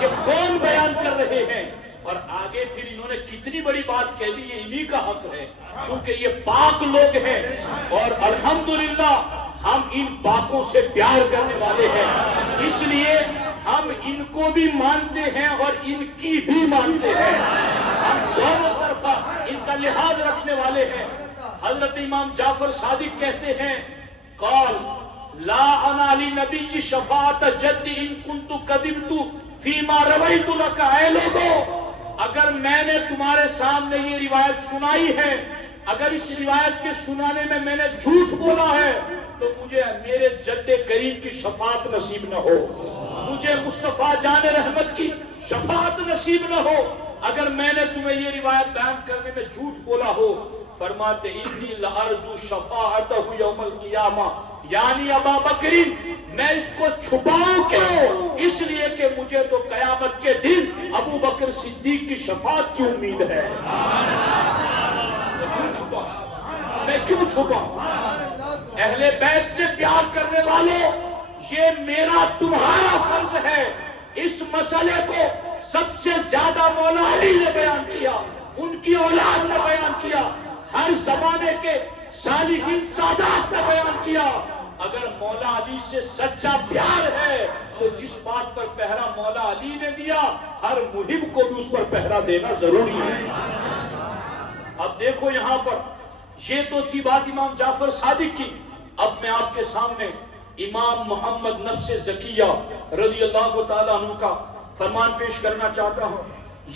یہ کون بیان کر رہے ہیں؟ اور آگے پھر انہوں نے کتنی بڑی بات کہہ دی، یہ انہی کا حق ہے چونکہ یہ پاک لوگ ہیں اور الحمدللہ ہم ان پاکوں سے پیار کرنے والے ہیں، اس لیے ہم ان کو بھی مانتے ہیں اور ان کی بھی مانتے ہیں. ہم دونوں طرفہ ان کا لحاظ رکھنے والے ہیں. حضرت امام جعفر صادق کہتے ہیں قال لا انا لنبی شفاعت جد ان کنت قدمت فیما رویت لک. اے لوگو، اگر میں نے تمہارے سامنے یہ روایت سنائی ہے، اگر اس روایت کے سنانے میں نے جھوٹ بولا ہے تو مجھے میرے جد کریم کی شفاعت نصیب نہ ہو، مجھے مصطفیٰ جان رحمت کی شفاعت نصیب نہ ہو اگر میں نے تمہیں یہ روایت بیان کرنے میں جھوٹ بولا ہو. فرماتے انی لارجو شفاعتہ یوم القیامہ، یعنی ابا بکرین میں اس کو چھپاؤں کیوں؟ اس لیے کہ مجھے تو قیامت کے دن ابو بکر صدیق کی شفاعت کی امید ہے. میں کیوں چھپاؤں؟ اہل بیت سے پیار کرنے والوں، یہ میرا تمہارا فرض ہے. اس مسئلے کو سب سے زیادہ مولا علی نے بیان کیا، ان کی اولاد نے بیان کیا، ہر زمانے کے صالحین سادات نے بیان کیا. اگر مولا علی سے سچا پیار ہے تو جس بات پر پہرا مولا علی نے دیا ہر محب کو بھی اس پر پہرا دینا ضروری ہے. اب دیکھو یہاں پر یہ تو تھی بات امام جعفر صادق کی. اب میں آپ کے سامنے امام محمد نفس زکیہ رضی اللہ تعالیٰ عنہ کا فرمان پیش کرنا چاہتا ہوں.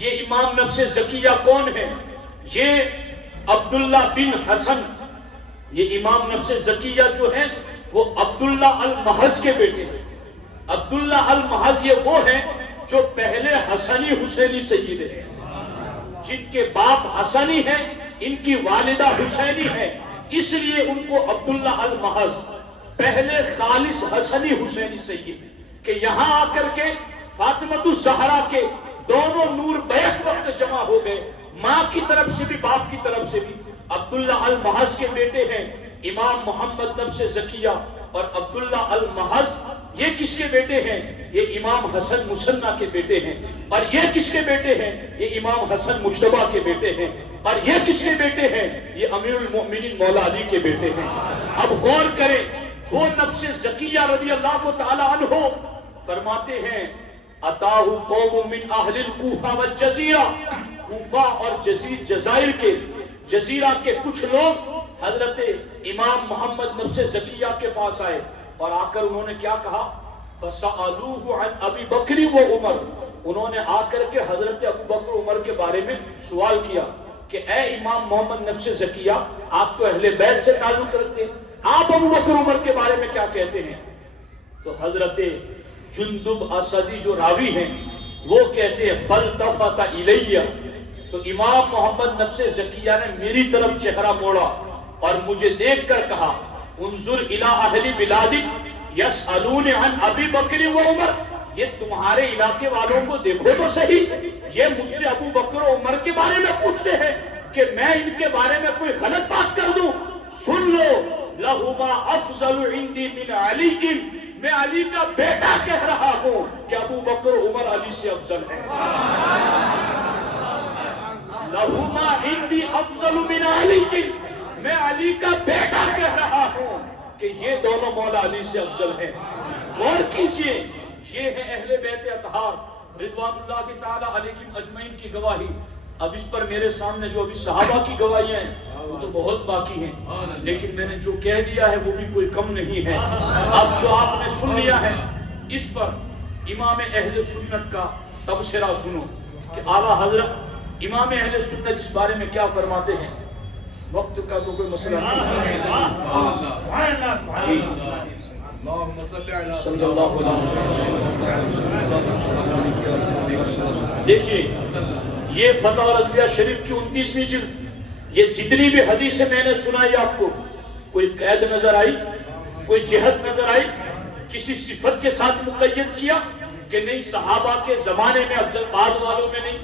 یہ امام نفس زکیہ کون ہے؟ یہ عبداللہ بن حسن، یہ امام نفس زکیہ جو ہیں وہ عبداللہ المحض کے بیٹے ہیں. عبداللہ المحض یہ وہ ہیں جو پہلے حسنی حسینی سید ہیں، جن کے باپ حسنی ہیں، ان کی والدہ حسینی ہے، اس لیے ان کو عبداللہ المحض پہلے خالص حسنی حسینی سید، کہ یہاں آ کر کے فاطمۃ الزہرا کے دونوں نور بیک وقت جمع ہو گئے، ماں کی طرف سے بھی باپ کی طرف سے بھی. عبداللہ المحض کے بیٹے ہیں امام محمد نفس زکیہ، اور عبداللہ المحض یہ کس کے بیٹے ہیں؟ یہ امام حسن مصنع کے بیٹے ہیں. اور یہ کس کے بیٹے ہیں؟ یہ امام حسن مجتبیٰ کے بیٹے ہیں. اور یہ کس کے بیٹے ہیں؟ یہ امیر المؤمنین مولا علی کے بیٹے ہیں. اب غور کریں، وہ نفس زکیہ رضی اللہ تعالی عنہ فرماتے ہیں اتاہ قوم من اہل الکوفہ والجزیرہ، کوفہ اور جزائر کے جزیرہ کے کچھ لوگ حضرت امام محمد نفس زکیہ کے پاس آئے اور آ کر انہوں نے کیا کہا؟ فَسَأَلُوهُ عَنْ أَبِي بَكْرِ وَعُمَرَ، انہوں نے آ کر کے حضرت ابو بکر عمر کے بارے میں سوال کیا کہ اے امام محمد نفس زکیہ، آپ تو اہل بیت سے تعلق رکھتے ہیں، آپ ابو بکر عمر کے بارے میں کیا کہتے ہیں؟ تو حضرت جندب اسدی جو راوی ہیں وہ کہتے ہیں فَالْتَفَتَ إِلَيَّ، تو امام محمد نفس زکیہ نے میری طرف چہرہ موڑا اور مجھے دیکھ کر کہا انظر الی اہل بلادک یسألون عن ابی بکر و عمر، یہ تمہارے علاقے والوں کو دیکھو تو صحیح، یہ مجھ سے ابو بکر و عمر کے بارے میں پوچھتے ہیں کہ میں ان کے بارے میں کوئی غلط بات کر دوں. سن لو لہما افضل عندی من علی، میں علی کا بیٹا کہہ رہا ہوں کہ ابو بکر و عمر علی سے افضل ہے. لہما عندی افضل من علی، میں علی کا بیٹا کہہ رہا ہوں کہ یہ دونوں مولا علی سے افضل ہیں. غور کیجئے، یہ ہے اہل بیت اطہار رضوان اللہ کی تعالی علیہم اجمعین کی گواہی. اب اس پر میرے سامنے جو ابھی صحابہ کی گواہیاں ہیں وہ تو بہت باقی ہیں، لیکن میں نے جو کہہ دیا ہے وہ بھی کوئی کم نہیں ہے. اب جو آپ نے سن لیا ہے اس پر امام اہل سنت کا تبصرہ سنو کہ اعلیٰ حضرت امام اہل سنت اس بارے میں کیا فرماتے ہیں. وقت کا تو کوئی مسئلہ نہیں. دیکھیے یہ فتح اور ازبیہ شریف کی 29ویں جلد، یہ جتنی بھی حدیثیں میں نے سنائی آپ کو، کوئی قید نظر آئی، کوئی جہت نظر آئی، کسی صفت کے ساتھ مقید کیا کہ نہیں صحابہ کے زمانے میں افضل بعد والوں میں نہیں،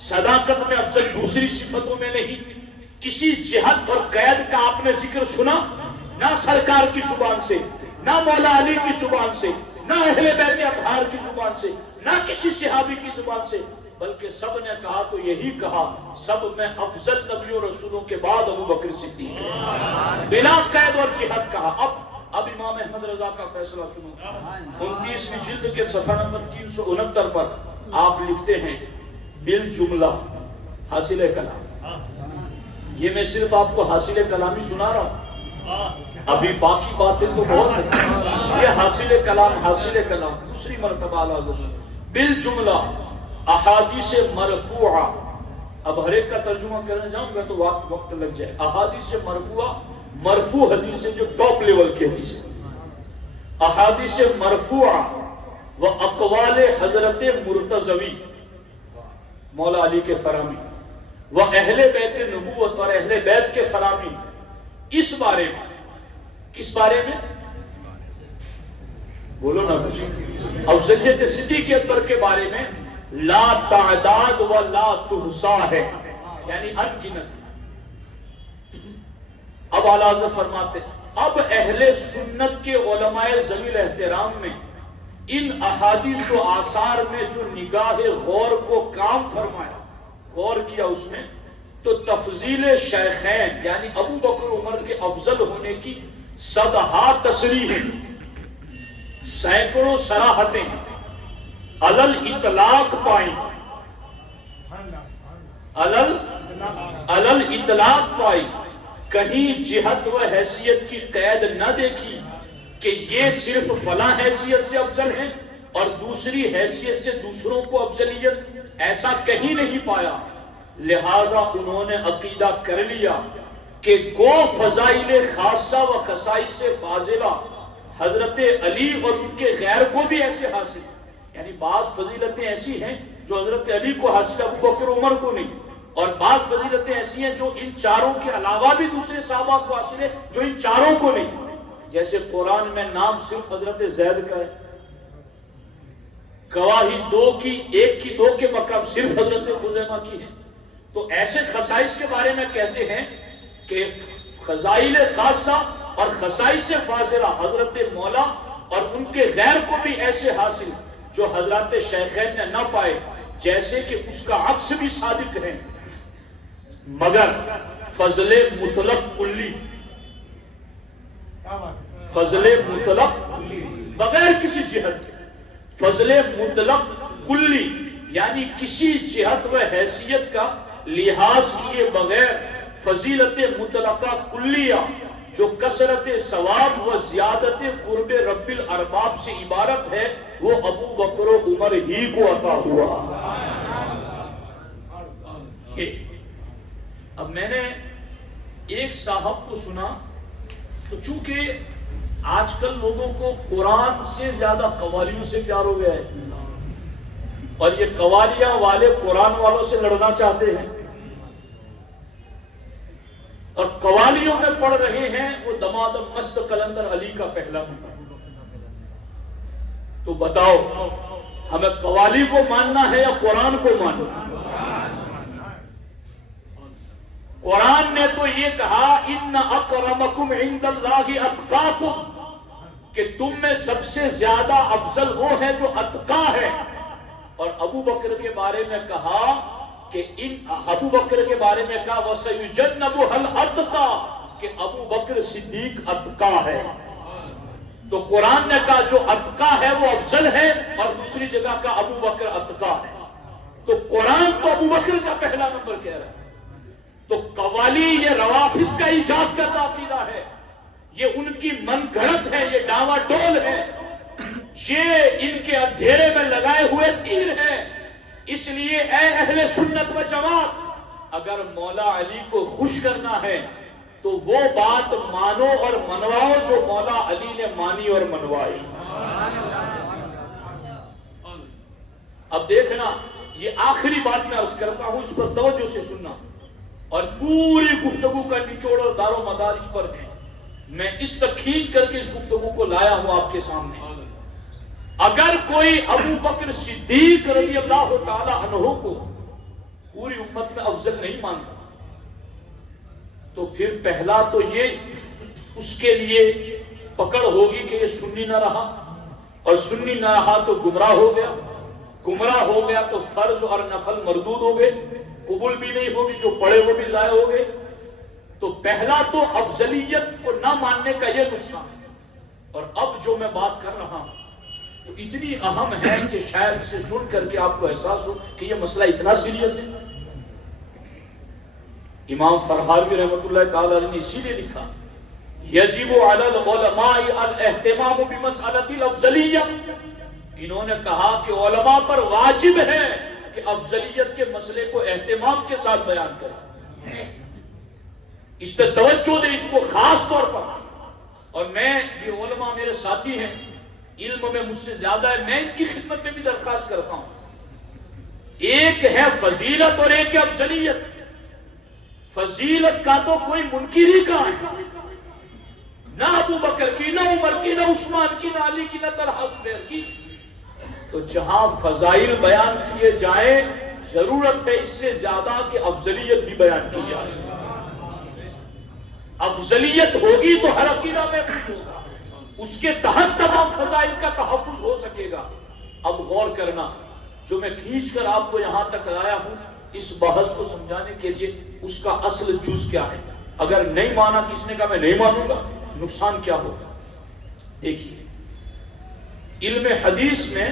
صداقت میں افضل دوسری صفتوں میں نہیں. کسی جہاد اور قید کا آپ نے ذکر سنا؟ نہ سرکار کی زبان سے، نہ مولا علی کی زبان سے، نہ اہل بیت اطہار کی زبان سے، نہ کسی صحابی کی زبان سے، بلکہ سب نے کہا تو یہی کہا، سب میں افضل نبیوں رسولوں کے بعد ابو بکر صدیق ہے، بلا قید اور جہاد کہا. اب امام احمد رضا کا فیصلہ سنو. 29ویں جلد کے صفحہ نمبر 369 پر آپ لکھتے ہیں بالجملہ حاصل کلام. یہ میں صرف آپ کو حاصل کلام ہی سنا رہا ہوں، ابھی باقی باتیں تو بہت ہیں. یہ حاصل کلام دوسری مرتبہ اعلیٰ حضرت بالجملہ احادیث مرفوعہ. اب ہر ایک کا ترجمہ کرنے جاؤں گا تو وقت لگ جائے. احادیث مرفوعہ، مرفوع حدیث جو ٹاپ لیول کی حدیث ہے. احادیث مرفوعہ و اقوال حضرت مرتضوی مولا علی کے فرامی و اہل بیت نبوت اور اہل بیت کے فرامی، اس بارے میں، کس بارے میں بولو نا کچھ، افضلیت صدیق اکبر کے بارے میں لا تعداد و لا تحصا ہے، یعنی انگنت. اب اعلیٰ حضرت فرماتے اب اہل سنت کے علماء ذوی احترام میں ان احادیث و آثار میں جو نگاہ غور کو کام فرمایا، غور کیا اس میں، تو تفضیل شیخین یعنی ابو بکر عمر کے افضل ہونے کی صدہا تصریحیں، سینکڑوں صراحتیں علل اطلاق پائیں، علل اطلاق پائی، کہیں جہت و حیثیت کی قید نہ دیکھی کہ یہ صرف فلاں حیثیت سے افضل ہیں اور دوسری حیثیت سے دوسروں کو افضلیت، ایسا کہیں نہیں پایا. لہذا انہوں نے عقیدہ کر لیا کہ گو فضائل خاصہ و خصائص فاضلہ حضرت علی اور ان کے غیر کو بھی ایسے حاصل، یعنی بعض فضیلتیں ایسی ہیں جو حضرت علی کو حاصل، ابو بکر عمر کو نہیں، اور بعض فضیلتیں ایسی ہیں جو ان چاروں کے علاوہ بھی دوسرے صحابہ کو حاصل ہے جو ان چاروں کو نہیں. جیسے قرآن میں نام صرف حضرت زید کا ہے، گواہی ایک کی دو کے مقام صرف حضرت خزیمہ کی ہے. تو ایسے خصائص کے بارے میں کہتے ہیں کہ فضائل خاصہ اور خصائص فاضلہ حضرت مولا اور ان کے غیر کو بھی ایسے حاصل جو حضرات شیخین نے نہ پائے، جیسے کہ اس کا عکس بھی صادق ہے. مگر فضل مطلق کلی، فضل مطلق بغیر کسی جہت کے، فضل مطلق کلی یعنی کسی جہت و حیثیت کا لحاظ کیے بغیر فضیلت مطلقہ کلیہ جو کثرت ثواب و زیادت قرب رب الارباب سے عبارت ہے، وہ ابو بکر و عمر ہی کو عطا ہوا. اب میں نے ایک صاحب کو سنا، تو چونکہ آج کل لوگوں کو قرآن سے زیادہ قوالیوں سے پیار ہو گیا ہے، اور یہ قوالیاں والے قرآن والوں سے لڑنا چاہتے ہیں، اور قوالیوں میں پڑھ رہے ہیں وہ دمادم مست قلندر علی کا پہلا نمبر. تو بتاؤ ہمیں قوالی کو ماننا ہے یا قرآن کو ماننا؟ قرآن نے تو یہ کہا ان اکرمکم عند اللہ اتقاکم، کہ تم میں سب سے زیادہ افضل وہ ہے جو اتقا ہے. اور ابو بکر کے بارے میں کہا کہ ابو بکر کے بارے میں کہا وَسَيُجَنَّبُهَا الْأَتْقَى، کہ ابو بکر صدیق اتقا ہے. تو قرآن نے کہا جو اتقا ہے وہ افضل ہے، اور دوسری جگہ کا ابو بکر اتقا ہے. تو قرآن تو ابو بکر کا پہلا نمبر کہہ رہا ہے. تو قوالی یہ روافظ کا ایجاد کردہ عقیدہ ہے، یہ ان کی من گھڑت ہے، یہ ڈاوا ڈول ہے، یہ ان کے اندھیرے میں لگائے ہوئے تیر ہے. اس لیے اے اہل سنت و جماعت، اگر مولا علی کو خوش کرنا ہے تو وہ بات مانو اور منواؤ جو مولا علی نے مانی اور منوائی. اب دیکھنا، یہ آخری بات میں عرض کرتا ہوں، اس پر توجہ سے سننا، اور پوری گفتگو کا نچوڑ اور دار و مدار اس پر ہے. میں اس تک کھینچ کر کے اس گفتگو کو لایا ہوں آپ کے سامنے. اگر کوئی ابو بکر صدیق رضی اللہ تعالی عنہ کو پوری امت میں افضل نہیں مانتا، تو پھر پہلا تو یہ اس کے لیے پکڑ ہوگی کہ یہ سنی نہ رہا، اور سنی نہ رہا تو گمراہ ہو گیا، گمراہ ہو گیا تو فرض اور نفل مردود ہو گئے، قبول بھی نہیں ہوگی، جو پڑھے وہ بھی ضائع ہو گئے۔ تو پہلا تو افضلیت کو نہ ماننے کا یہ نقصان ہے۔ اور اب جو میں بات کر رہا ہوں تو اتنی اہم ہے کہ شاید اسے سن کر کے آپ کو احساس ہو کہ یہ مسئلہ اتنا سیریس ہے۔ امام فرحاوی رحمۃ اللہ تعالی علیہ نے اسی لیے لکھا یجب علی العلماء الاہتمام بمسألۃ الافضلیہ، انہوں نے کہا کہ علماء پر واجب ہے کہ افضلیت کے مسئلے کو اہتمام کے ساتھ بیان کریں، اس پہ توجہ دیں، اس کو خاص طور پر۔ اور میں یہ علماء میرے ساتھی ہیں، علم میں مجھ سے زیادہ ہے، میں ان کی خدمت میں بھی درخواست کرتا ہوں، ایک ہے فضیلت اور ایک ہے افضلیت۔ فضیلت کا تو کوئی منکر ہی کہاں ہے، نہ ابو بکر کی، نہ عمر کی، نہ عثمان کی، نہ علی کی، نہ طلحہ زبیر کی۔ تو جہاں فضائل بیان کیے جائیں ضرورت ہے اس سے زیادہ کہ افضلیت بھی بیان کی جائے۔ افضلیت ہوگی تو ہر عقیدہ میں ہوگا، اس کے تحت تمام فضائل کا تحفظ ہو سکے گا۔ اب غور کرنا، جو میں کھینچ کر آپ کو یہاں تک لایا ہوں اس بحث کو سمجھانے کے لیے، اس کا اصل جز کیا ہے۔ اگر نہیں مانا کس نے کہا میں نہیں مانوں گا، نقصان کیا ہوگا۔ دیکھیے علم حدیث میں،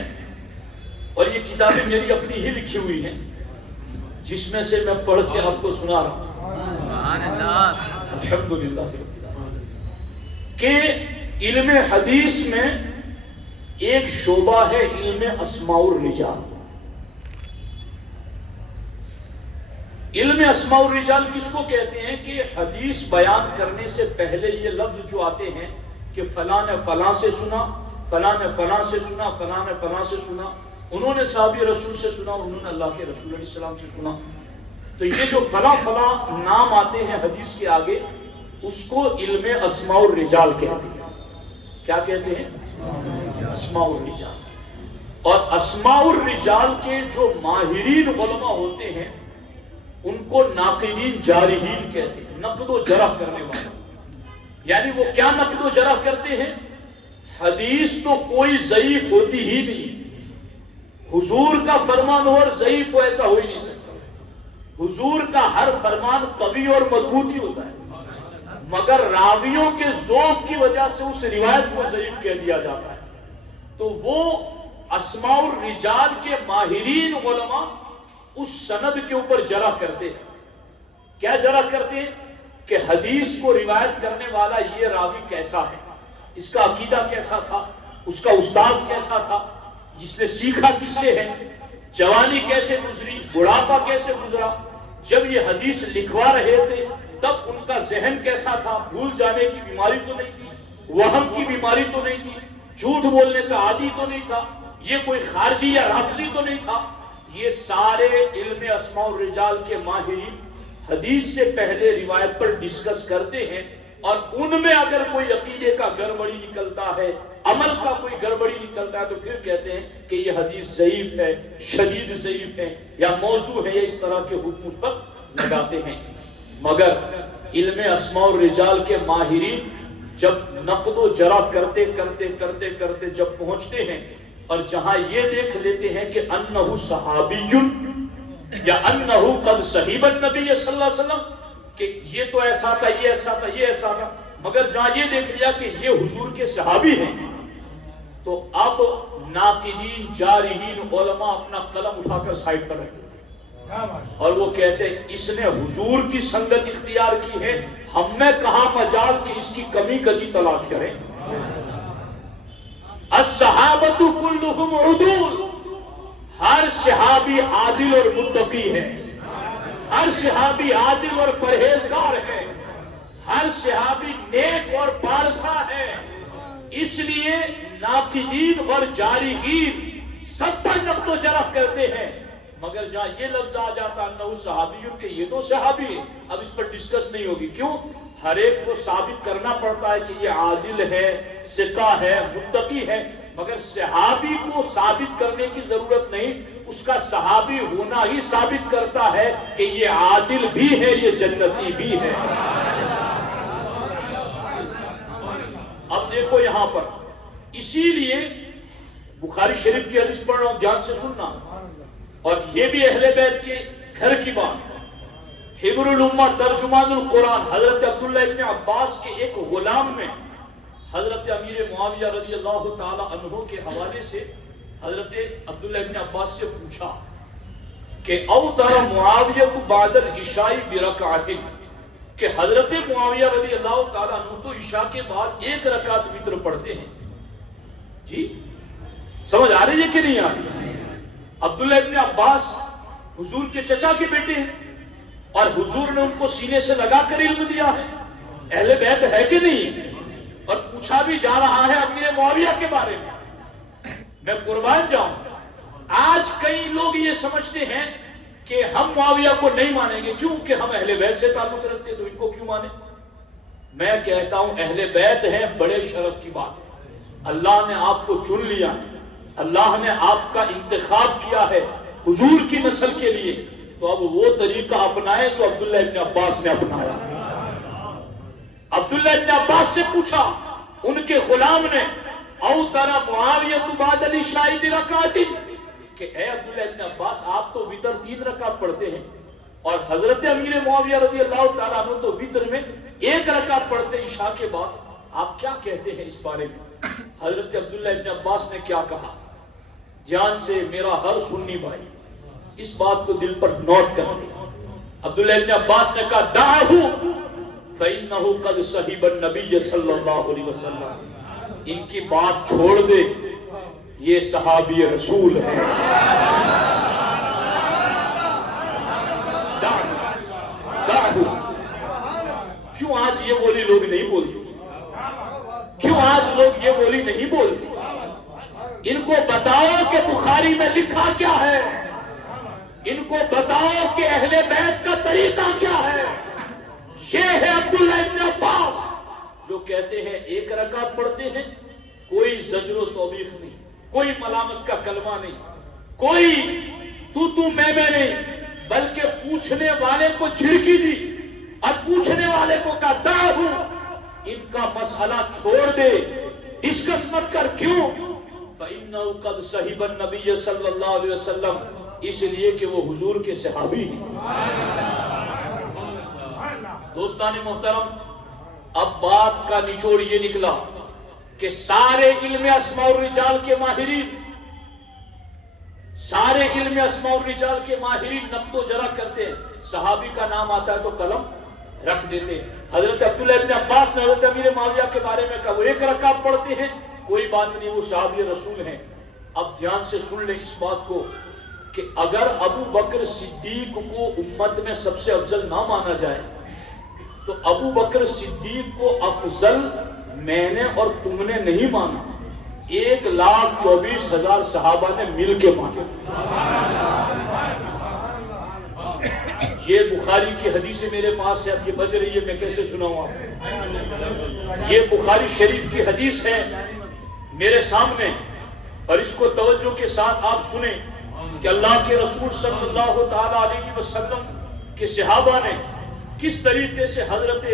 اور یہ کتابیں میری اپنی ہی لکھی ہوئی ہیں جس میں سے میں پڑھ کے آپ کو سنا رہا ہوں، الحمدللہ، کہ علم حدیث میں ایک شعبہ ہے علم اسماء الرجال۔ علم اسماء الرجال کس کو کہتے ہیں کہ حدیث بیان کرنے سے پہلے یہ لفظ جو آتے ہیں کہ فلاں نے فلاں سے سنا، فلاں نے فلاں سے سنا، فلاں نے فلاں سے سنا، انہوں نے صحابی رسول سے سنا اور انہوں نے اللہ کے رسول علیہ السلام سے سنا، تو یہ جو فلاں فلاں نام آتے ہیں حدیث کے آگے، اس کو علم اسماء الرجال کہتے ہیں۔ کیا کہتے ہیں؟ اسماء الرجال۔ اور اسماء الرجال کے جو ماہرین علماء ہوتے ہیں ان کو ناقدین جارحین کہتے ہیں، نقد و جرح کرنے والے۔ یعنی وہ کیا نقد و جرح کرتے ہیں؟ حدیث تو کوئی ضعیف ہوتی ہی نہیں، حضور کا فرمان اور ضعیف ہو ایسا ہو ہی نہیں سکتا، حضور کا ہر فرمان قوی اور مضبوط ہی ہوتا ہے، مگر راویوں کے ذوق کی وجہ سے اس روایت کو ضعیف کہہ دیا جاتا ہے۔ تو وہ اسماء الرجال کے ماہرین علماء اس سند کے اوپر جرح کرتے ہیں۔ کیا جرح کرتے ہیں؟ کہ حدیث کو روایت کرنے والا یہ راوی کیسا ہے، اس کا عقیدہ کیسا تھا، اس کا استاذ کیسا تھا، جس نے سیکھا کس سے ہے، جوانی کیسے گزری، بڑھاپا کیسے گزرا، جب یہ حدیث لکھوا رہے تھے تب ان کا ذہن کیسا تھا، بھول جانے کی بیماری تو نہیں تھی، وہم کی بیماری تو نہیں تھی، جھوٹ بولنے کا عادی تو نہیں تھا، یہ کوئی خارجی یا رافضی تو نہیں تھا۔ یہ سارے علم اسماء الرجال کے ماہرین حدیث سے پہلے روایت پر ڈسکس کرتے ہیں، اور ان میں اگر کوئی عقیدے کا گڑبڑی نکلتا ہے، عمل کا کوئی گڑبڑی نکلتا ہے، تو پھر کہتے ہیں کہ یہ حدیث ضعیف ہے، شدید ضعیف ہے، یا موضوع ہے، یا اس طرح کے حکم اس پر لگاتے ہیں۔ مگر علم اسماء الرجال کے ماہرین جب نقد و جرح کرتے کرتے کرتے کرتے جب پہنچتے ہیں اور جہاں یہ دیکھ لیتے ہیں کہ انہ صحابی یا انہ قد صحیب النبی صلی اللہ علیہ وسلم، کہ یہ تو ایسا تھا، یہ ایسا تھا، یہ ایسا تھا، مگر جہاں یہ دیکھ لیا کہ یہ حضور کے صحابی ہیں، تو اب ناقدین جارحین علماء اپنا قلم اٹھا کر سائڈ پر رکھ دیتے ہیں، اور وہ کہتے ہیں اس نے حضور کی سنگت اختیار کی ہے، ہم میں کہاں مجال کہ اس کی کمی کجی تلاش کریں۔ الصحابۃ کلھم عدول، ہر صحابی عادل اور متقی ہے، ہر صحابی عادل اور پرہیزگار ہے، ہر صحابی نیک اور پارسا ہے۔ اس لیے ناقدین اور جارحین سب پر نقد و جرح کرتے ہیں، مگر جہاں یہ لفظ آ جاتا انہو صحابی کہ یہ تو صحابی ہے، اب اس پر ڈسکس نہیں ہوگی۔ کیوں؟ ہر ایک کو ثابت کرنا پڑتا ہے کہ یہ عادل ہے، ثقہ ہے، متقی ہے، مگر صحابی کو ثابت کرنے کی ضرورت نہیں، اس کا صحابی ہونا ہی ثابت کرتا ہے کہ یہ عادل بھی ہے، یہ جنتی بھی ہے۔ اب دیکھو یہاں پر، اسی لیے بخاری شریف کی حدیث پڑھ رہا ہوں، دھیان سے سننا، اور یہ بھی اہل بیت کے گھر کی بات ہے۔ حبر الامہ ترجمان القرآن حضرت عبداللہ ابن عباس کے ایک غلام میں حضرت امیر معاویہ رضی اللہ تعالی عنہ کے حوالے سے حضرت عبداللہ ابن عباس سے پوچھا کہ اوتر معاویہ بعد العشاء برکعت، کہ حضرت معاویہ رضی اللہ تعالی عنہ تو عشاء کے بعد ایک رکعت وتر پڑھتے ہیں۔ جی سمجھ آ رہی ہے کہ نہیں آ رہی؟ عبداللہ ابن عباس حضور کے چچا کے بیٹے ہیں، اور حضور نے ان کو سینے سے لگا کر علم دیا ہے، اہل بیت ہے کہ نہیں؟ اور پوچھا بھی جا رہا ہے امیر معاویہ کے بارے میں۔ میں قربان جاؤں، آج کئی لوگ یہ سمجھتے ہیں کہ ہم معاویہ کو نہیں مانیں گے، کیوں کہ ہم اہل بیت سے تعلق رکھتے ہیں تو ان کو کیوں مانیں؟ میں کہتا ہوں اہل بیت ہیں، بڑے شرف کی بات ہے، اللہ نے آپ کو چن لیا ہے، اللہ نے آپ کا انتخاب کیا ہے حضور کی نسل کے لیے، تو اب وہ طریقہ اپنائے جو عبداللہ ابن عباس نے اپنایا۔ عبداللہ ابن عباس سے پوچھا ان کے غلام نے، او ترى معاویہ بعد العشاء برکعت، کہ اے عبداللہ ابن عباس آپ تو وتر 3 رکعت پڑھتے ہیں، اور حضرت امیر معاویہ رضی اللہ تعالیٰ عنہ تو وتر میں 1 رکعت پڑھتے ہیں عشاء کے بعد، آپ کیا کہتے ہیں اس بارے میں؟ حضرت عبداللہ ابن عباس نے کیا کہا؟ دھیان سے میرا ہر سنی بھائی اس بات کو دل پر نوٹ کر لیں۔ عبداللہ ابن عباس نے کہا دعہو فإنہ قد صحب النبی صلی اللہ علیہ وسلم، ان کی بات چھوڑ دے، یہ صحابی رسول ہے۔ دعہو، کیوں آج یہ بولی لوگ نہیں بولتے؟ کیوں آج لوگ یہ بولی نہیں بولتے؟ ان کو بتاؤ کہ بخاری میں لکھا کیا ہے، ان کو بتاؤ کہ اہل بیت کا طریقہ کیا ہے۔ یہ ہے عبداللہ ابن عباس جو کہتے ہیں 1 رکعت پڑھتے ہیں، کوئی زجر و توبیخ نہیں، کوئی ملامت کا کلمہ نہیں، کوئی تو میں نہیں، بلکہ پوچھنے والے کو جھڑکی دی اور پوچھنے والے کو کہا دعہو، ان کا مسئلہ چھوڑ دے، ڈسکس مت کر۔ کیوں؟ فَإِنَّهُ قَدْ صَحِبَ النَّبِيَّ صلی اللہ علیہ وسلم، اس لیے کہ وہ حضور کے صحابی ہیں۔ دوستان محترم، اب بات کا نچوڑ یہ نکلا کہ سارے علم اسماء الرجال کے ماہرین، سارے علم اسماء الرجال کے ماہرین نقد و جرح کرتے ہیں، صحابی کا نام آتا ہے تو قلم رکھ دیتے ہیں۔ حضرت عبداللہ ابن عباس نے حضرت امیر معاویہ کے بارے میں کہا وہ 1 رکعت پڑھتے ہیں، کوئی بات نہیں، وہ صحابی رسول ہیں۔ اب دھیان سے سن لیں اس بات کو کہ اگر ابو بکر صدیق کو امت میں سب سے افضل نہ مانا جائے تو ابو بکر صدیق کو افضل میں نے اور تم نے نہیں مانا، 1,24,000 صحابہ نے مل کے مانا۔ یہ بخاری کی حدیث میرے پاس ہے، اب یہ بج رہی ہے، میں کیسے سناؤں آپ؟ یہ بخاری شریف کی حدیث ہے میرے سامنے، اور اس کو توجہ کے ساتھ آپ سنیں کہ اللہ کے رسول صلی اللہ تعالیٰ علیہ وسلم کے صحابہ نے کس طریقے سے حضرت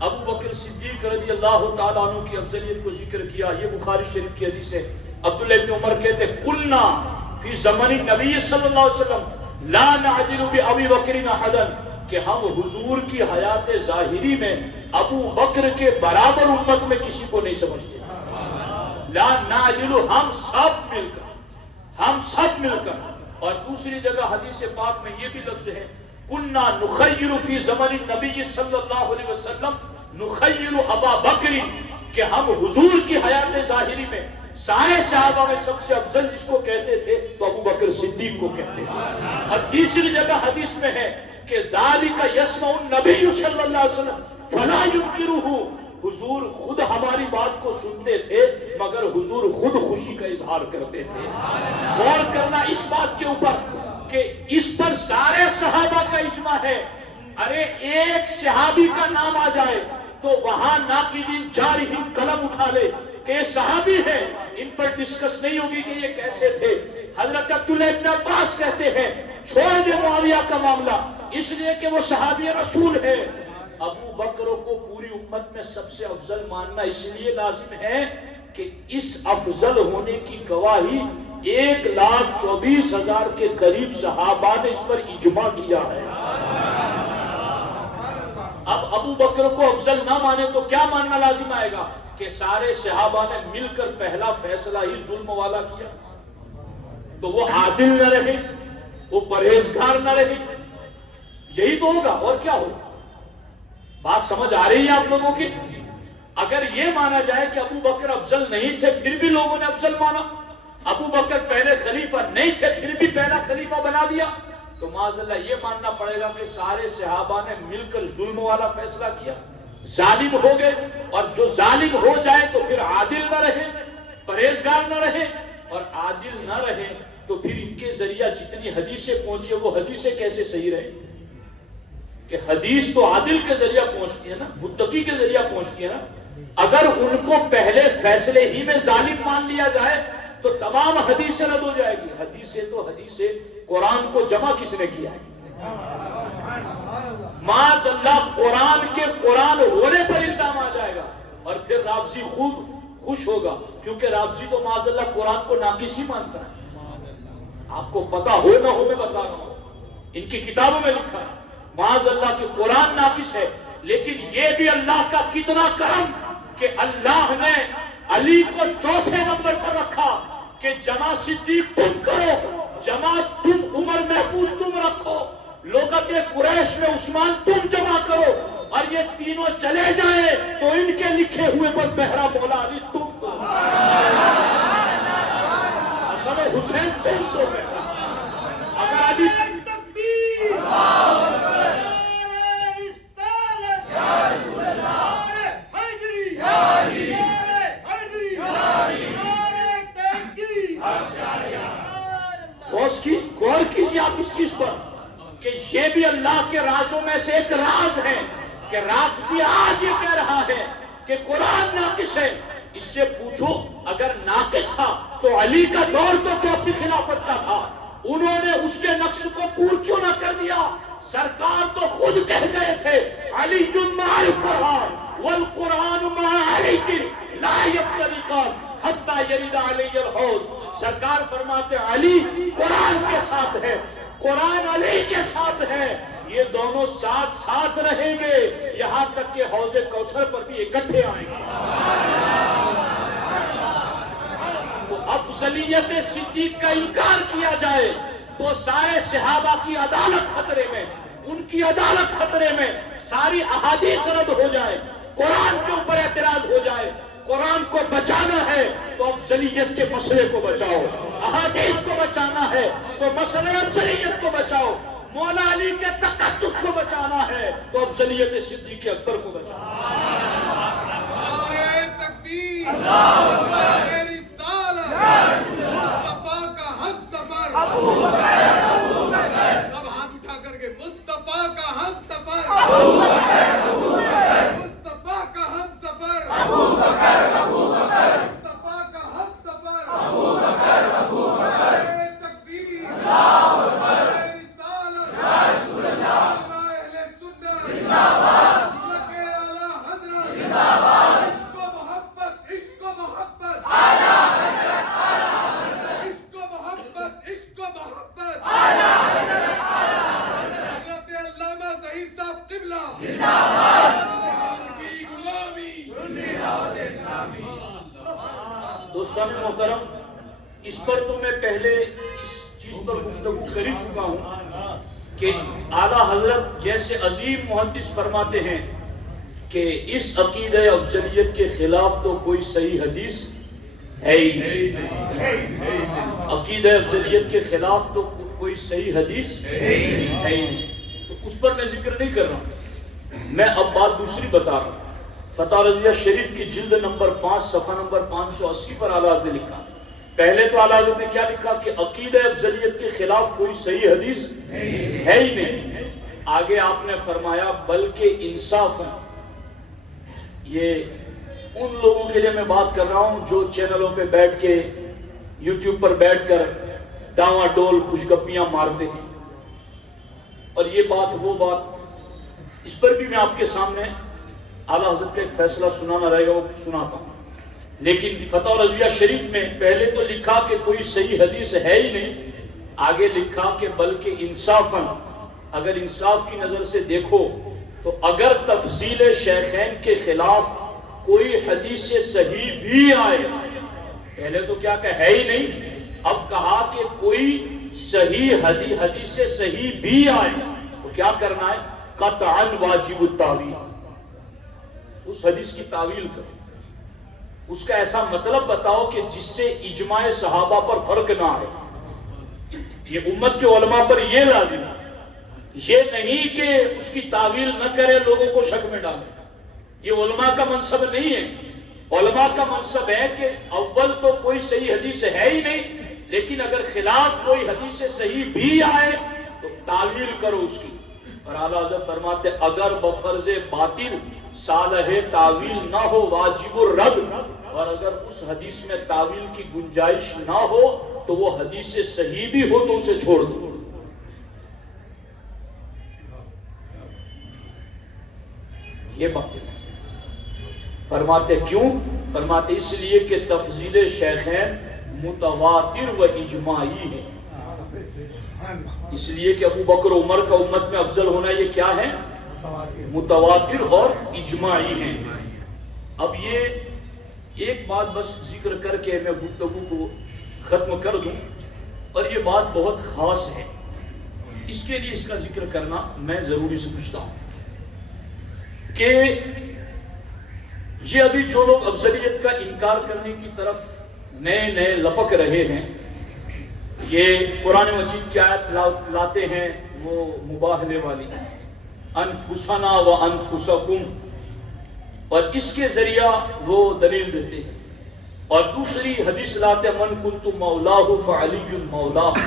ابو بکر صدیق رضی اللہ تعالیٰ عنہ کی افضلیت کو ذکر کیا۔ یہ بخاری شریف کی حدیث ہے۔ عبداللہ ابن عمر کہتے قلنا فی زمن النبی صلی اللہ علیہ وسلم لا نعدل بأبی بکر احدا، کہ ہم حضور کی حیات ظاہری میں ابو بکر کے برابر امت میں کسی کو نہیں سمجھتے۔ لا نعدل، ہم سب مل کر۔ اور دوسری جگہ حدیث پاک میں یہ بھی لفظ ہے کننا نخیر فی زمن النبی صلی اللہ علیہ وسلم نخیر ابا بکر، کہ ہم حضور کی حیات ظاہری میں سارے صحابہ میں سب سے افضل جس کو کہتے تھے تو ابو بکر صدیق کو کہتے تھے۔ اور تیسری جگہ حدیث میں ہے کہ ذالک یسمع النبی صلی اللہ علیہ وسلم فلا ینکرہ، حضور خود ہماری بات کو سنتے تھے مگر حضور خود خوشی کا اظہار کرتے تھے۔ غور کرنا اس بات کے اوپر کہ اس پر سارے صحابہ کا اجماع ہے، ارے ایک صحابی کا نام آ جائے تو وہاں ناقدین جارحین قلم اٹھا لے کہ یہ صحابی ہیں، ان پر ڈسکس نہیں ہوگی کہ یہ کیسے تھے۔ حضرت عبداللہ ابن عباس کہتے ہیں چھوڑ دے معاویہ کا معاملہ، اس لیے کہ وہ صحابی رسول ہے۔ ابو بکر کو پوری امت میں سب سے افضل ماننا اس لیے لازم ہے کہ اس افضل ہونے کی گواہی 1,24,000 کے قریب صحابہ نے اس پر اجماع کیا ہے۔ اب ابو بکر کو افضل نہ مانے تو کیا ماننا لازم آئے گا؟ کہ سارے صحابہ نے مل کر پہلا فیصلہ ہی ظلم والا کیا، تو وہ عادل نہ رہے، وہ پرہیزگار نہ رہے، یہی تو ہوگا اور کیا ہوگا؟ بات سمجھ آ رہی ہے آپ لوگوں کی؟ اگر یہ مانا جائے کہ ابو بکر افضل نہیں تھے پھر بھی لوگوں نے افضل مانا، ابو بکر پہلے خلیفہ نہیں تھے پھر بھی پہلا خلیفہ بنا دیا، تو معاذ اللہ یہ ماننا پڑے گا کہ سارے صحابہ نے مل کر ظلم والا فیصلہ کیا، ظالم ہو گئے، اور جو ظالم ہو جائے تو پھر عادل نہ رہے، پرہیزگار نہ رہے، اور عادل نہ رہے تو پھر ان کے ذریعہ جتنی حدیثیں پہنچی وہ حدیثیں کیسے صحیح رہے؟ کہ حدیث تو عادل کے ذریعہ پہنچتی ہے نا، متقی کے ذریعہ پہنچتی ہے نا۔ اگر ان کو پہلے فیصلے ہی میں ظالم مان لیا جائے تو تمام حدیثیں رد ہو جائے گی۔ حدیثیں تو حدیثیں، قرآن کو جمع کس نے کیا ہے؟ معاذ اللہ قرآن کے قرآن ہونے پر الزام آ جائے گا، اور پھر رافضی خود خوش ہوگا، کیونکہ رافضی تو معاذ اللہ قرآن کو ناقص ہی مانتا ہے۔ آپ کو پتا ہو نہ ہو میں بتا رہا ہوں، ان کی کتابوں میں لکھا ہے معاذ اللہ کہ قرآن ناقص ہے، لیکن یہ بھی اللہ کا کتنا کرم کہ اللہ نے علی کو چوتھے نمبر پر رکھا کہ جمع صدیق تم کرو، جمع تم عمر محفوظ تم رکھو، لوگت قریش میں عثمان تم جمع کرو، اور یہ تینوں چلے جائیں تو ان کے لکھے ہوئے پر پہرا مولا علی تم دو، حسن حسین تم دو۔ اگر علی غور کیجیے آپ اس چیز پر کہ یہ بھی اللہ کے رازوں میں سے ایک راز ہے کہ رافضی آج یہ کہہ رہا ہے کہ قرآن ناقص ہے۔ اس سے پوچھو اگر ناقص تھا تو علی کا دور تو چوتھی خلافت کا تھا، انہوں نے اس کے نقش کو پور کیوں نہ کر دیا؟ سرکار تو خود کہہ گئے تھے علی مع القرآن والقرآن مع علی لا یفترقان حتی یرد علی الحوض۔ سرکار فرماتے علی قرآن کے ساتھ ہے، قرآن علی کے ساتھ ہے، یہ دونوں ساتھ ساتھ رہیں گے یہاں تک کہ حوض کوثر پر بھی اکٹھے آئیں گے۔ تو افضلیت صدیق کا انکار کیا جائے تو سارے صحابہ کی عدالت خطرے میں، ان کی عدالت خطرے میں، ساری احادیث رد ہو جائے، قرآن کے اوپر اعتراض ہو جائے۔ قرآن کو بچانا ہے تو افضلیت کے مسئلے کو بچاؤ، احادیث کو بچانا ہے تو مسئلہ افضلیت کو بچاؤ، مولا علی کے تقدس کو بچانا ہے تو افضلیت صدیق اکبر کو بچاؤ۔ نعرہ تکبیر، نعرہ رسالت، مصطفیٰ کا ہم سفر، سب ہاتھ اٹھا کر کے مصطفیٰ کا ہم سفر، مصطفیٰ کا ہم سفر، مصطفیٰ کا ہم سفر، نعرہ تکبیر، نعرہ رسالت، علماء اہل سنت، مسلک اعلیٰ حضرت، عشق و محبت، عشق و محبت، عشق و محبت، عشق و محبت، حضرت علامہ ظہیر صاحب قبلہ کی غلامی، دوستان محترم، اس پر تو میں پہلے اس چیز پر گفتگو کر ہی چکا ہوں کہ اعلیٰ حضرت جیسے عظیم محدث فرماتے ہیں کہ اس عقیدہ افضلیت کے خلاف تو کوئی صحیح حدیث ہے ہی نہیں، عقیدہ افضلیت کے خلاف تو کوئی صحیح حدیث ہے ہی نہیں، تو اس پر میں ذکر نہیں کر رہا ہوں، میں اب بات دوسری بتا رہا ہوں۔ فتح رضویہ شریف کی جلد نمبر 5 صفحہ نمبر 580 پر اعلیٰ حضرت نے لکھا، پہلے تو اعلیٰ حضرت نے کیا لکھا کہ عقیدہ افضلیت کے خلاف کوئی صحیح حدیث ہے ہی نہیں، آگے آپ نے فرمایا بلکہ انصاف ہے، یہ ان لوگوں کے لیے میں بات کر رہا ہوں جو چینلوں پہ بیٹھ کے یوٹیوب پر بیٹھ کر ڈاواں ڈول خوشگپیاں مارتے ہیں. اور یہ بات وہ بات، اس پر بھی میں آپ کے سامنے اعلیٰ حضرت کا ایک فیصلہ سنانا رہے گا، وہ سناتا ہوں. لیکن فتح الرضویہ شریف میں پہلے تو لکھا کہ کوئی صحیح حدیث ہے ہی نہیں، آگے لکھا کہ بلکہ انصافاً اگر انصاف کی نظر سے دیکھو تو اگر تفضیل شیخین کے خلاف کوئی حدیث صحیح بھی آئے، پہلے تو کیا کہ ہے ہی نہیں، اب کہا کہ کوئی صحیح حدیث صحیح بھی آئے تو کیا کرنا ہے؟ قطعاً واجب التاویل، اس حدیث کی تعویل کرو، اس کا ایسا مطلب بتاؤ کہ جس سے اجماع صحابہ پر فرق نہ آئے. یہ امت کے علماء پر یہ لازم ہے، یہ نہیں کہ اس کی تعویل نہ کرے لوگوں کو شک میں ڈالے. یہ علماء کا منصب نہیں ہے. علماء کا منصب ہے کہ اول تو کوئی صحیح حدیث ہے ہی نہیں، لیکن اگر خلاف کوئی حدیث صحیح بھی آئے تو تعویل کرو اس کی. اور اعلیٰ حضرت فرماتے اگر بفرض باطل صالح تعویل نہ ہو واجب الرد، اور اگر اس حدیث میں تعویل کی گنجائش نہ ہو تو وہ حدیث صحیح بھی ہو تو اسے چھوڑ دو. یہ بات فرماتے کیوں؟ فرماتے اس لیے کہ تفضیل شیخین متواتر و اجماعی ہے. اس لیے کہ ابو بکر عمر کا امت میں افضل ہونا یہ کیا ہے؟ متواتر اور اجماعی ہے. اب یہ ایک بات بس ذکر کر کے میں گفتگو کو ختم کر دوں، اور یہ بات بہت خاص ہے، اس کے لیے اس کا ذکر کرنا میں ضروری سمجھتا ہوں کہ یہ ابھی جو لوگ افضلیت کا انکار کرنے کی طرف نئے نئے لپک رہے ہیں، یہ قرآن مجید کی آیت لاتے ہیں وہ مباہلے والی، انفسنا و انفسکم، اور اس کے ذریعہ وہ دلیل دیتے ہیں. اور دوسری حدیث لاتے من کنت مولاہ فعلی مولاہ،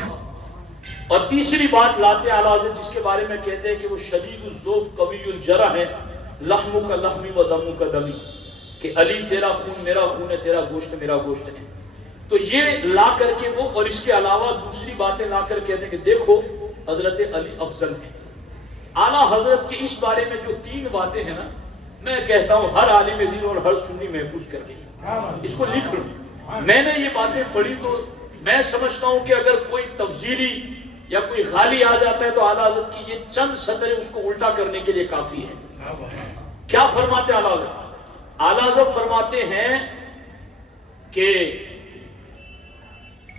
اور تیسری بات لاتے اعلیٰ حضرت جس کے بارے میں کہتے ہیں کہ وہ شدید الذوف قوی الجرح ہے، لحم کا لحمی و دم کا دمی، کہ علی تیرا خون میرا خون ہے، تیرا گوشت میرا گوشت ہے. تو یہ لا کر کے وہ، اور اس کے علاوہ دوسری باتیں لا کر کہتے ہیں کہ دیکھو حضرت علی افضل ہیں. اعلیٰ حضرت کے اس بارے میں جو 3 باتیں ہیں نا، میں کہتا ہوں ہر عالم دین اور ہر سنی محفوظ کر لیں، اس کو لکھ لوں. میں نے یہ باتیں پڑھی تو میں سمجھتا ہوں کہ اگر کوئی تفضیلی یا کوئی غالی آ جاتا ہے تو اعلیٰ حضرت کی یہ چند سطریں اس کو الٹا کرنے کے لیے کافی ہے. کیا فرماتے اعلیٰ حضرت؟ اعلیٰ حضرت فرماتے ہیں کہ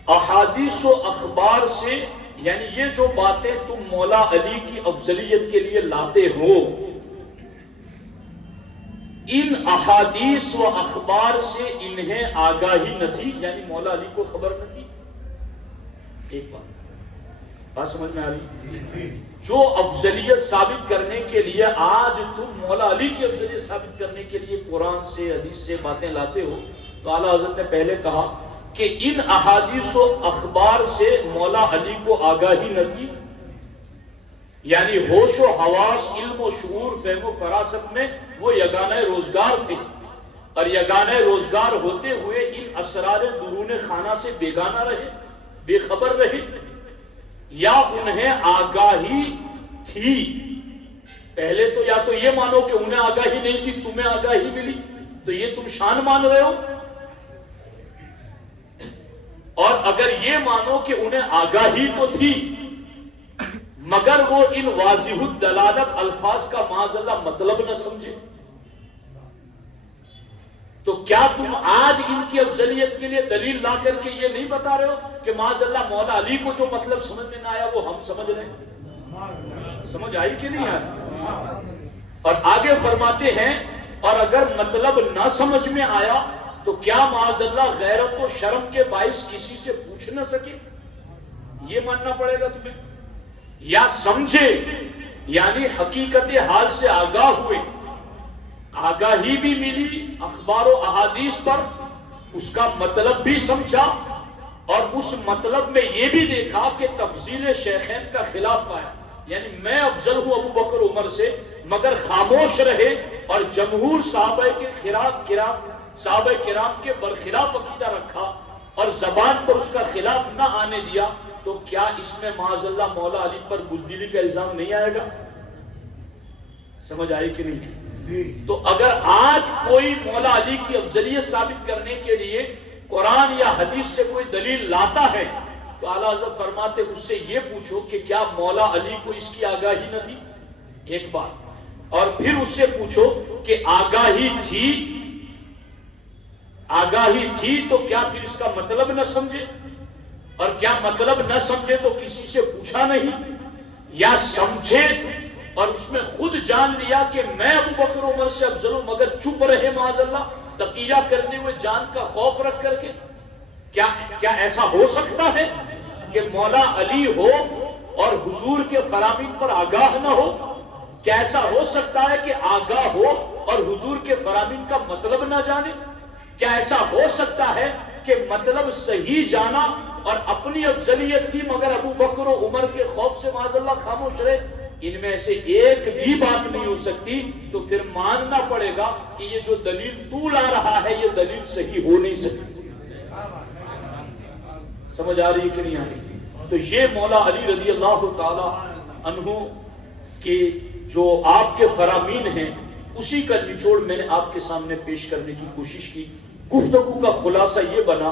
احادیث و اخبار سے، یعنی یہ جو باتیں تم مولا علی کی افضلیت کے لیے لاتے ہو، ان احادیث و اخبار سے انہیں آگاہی نہ تھی، یعنی مولا علی کو خبر نہ تھی. ایک بات سمجھ میں آ رہی؟ جو افضلیت ثابت کرنے کے لیے آج تم مولا علی کی افضلیت ثابت کرنے کے لیے قرآن سے حدیث سے باتیں لاتے ہو، تو اعلیٰ حضرت نے پہلے کہا کہ ان احادیث و اخبار سے مولا علی کو آگاہی نہ تھی، یعنی ہوش و حواس، علم و شعور، فہم و فراست میں وہ یگانہ روزگار تھے، اور یگانہ روزگار ہوتے ہوئے ان اسرار درون خانہ سے بیگانہ رہے، بے خبر رہے، یا انہیں آگاہی تھی. پہلے تو یا تو یہ مانو کہ انہیں آگاہی نہیں تھی، تمہیں آگاہی ملی، تو یہ تم شان مان رہے ہو. اور اگر یہ مانو کہ انہیں آگاہی تو تھی مگر وہ ان واضح الدلالت الفاظ کا معاذ اللہ مطلب نہ سمجھے، تو کیا تم آج ان کی افضلیت کے لیے دلیل لا کر کے یہ نہیں بتا رہے ہو کہ معاذ اللہ مولا علی کو جو مطلب سمجھ میں نہ آیا وہ ہم سمجھ رہے ہیں؟ سمجھ آئی کہ نہیں آئی؟ اور آگے فرماتے ہیں اور اگر مطلب نہ سمجھ میں آیا تو کیا معاذ اللہ غیرت و شرم کے باعث کسی سے پوچھ نہ سکے؟ یہ ماننا پڑے گا تمہیں. یا سمجھے یعنی حقیقت حال سے آگاہ ہوئے، آگاہی بھی ملی اخبار و احادیث پر، اس کا مطلب بھی سمجھا، اور اس مطلب میں یہ بھی دیکھا کہ تفضیل شیخین کا خلاف پایا، یعنی میں افضل ہوں ابو بکر عمر سے، مگر خاموش رہے اور جمہور صحابہ کے صحابہ کرام کے برخلاف عقیدہ رکھا اور زبان پر اس کا خلاف نہ آنے دیا، تو کیا اس میں معاذ اللہ مولا علی پر بزدلی کا الزام نہیں آئے گا؟ سمجھ آئی کہ نہیں؟ تو اگر آج کوئی مولا علی کی افضلیت ثابت کرنے کے لیے قرآن یا حدیث سے کوئی دلیل لاتا ہے تو اعلیٰ حضرت فرماتے اس سے یہ پوچھو کہ کیا مولا علی کو اس کی آگاہی نہ تھی؟ ایک بات، اور پھر اس سے پوچھو کہ آگاہی تھی تو کیا پھر اس کا مطلب نہ سمجھے؟ اور کیا مطلب نہ سمجھے تو کسی سے پوچھا نہیں، یا سمجھے اور اس میں خود جان لیا کہ میں ابو بکر عمر سے افضل ہوں، مگر چپ رہے معاذ اللہ، تقیہ کرتے ہوئے جان کا خوف رکھ کر کے؟ کیا ایسا ہو سکتا ہے کہ مولا علی ہو اور حضور کے فرامین پر آگاہ نہ ہو؟ کیا ایسا ہو سکتا ہے کہ آگاہ ہو اور حضور کے فرامین کا مطلب نہ جانے؟ کیا ایسا ہو سکتا ہے کہ مطلب صحیح جانا اور اپنی افضلیت تھی مگر ابو بکر و عمر کے خوف سے معاذ اللہ خاموش رہے؟ ان میں سے ایک بھی بات نہیں ہو سکتی، تو پھر ماننا پڑے گا کہ یہ جو دلیل تو لا رہا ہے یہ دلیل صحیح ہو نہیں سکتی۔ سمجھ آ رہی کہ نہیں آ رہی؟ تو یہ مولا علی رضی اللہ تعالی عنہ کے جو آپ کے فرامین ہیں اسی کا نچوڑ میں نے آپ کے سامنے پیش کرنے کی کوشش کی۔ گفتگو کا خلاصہ یہ بنا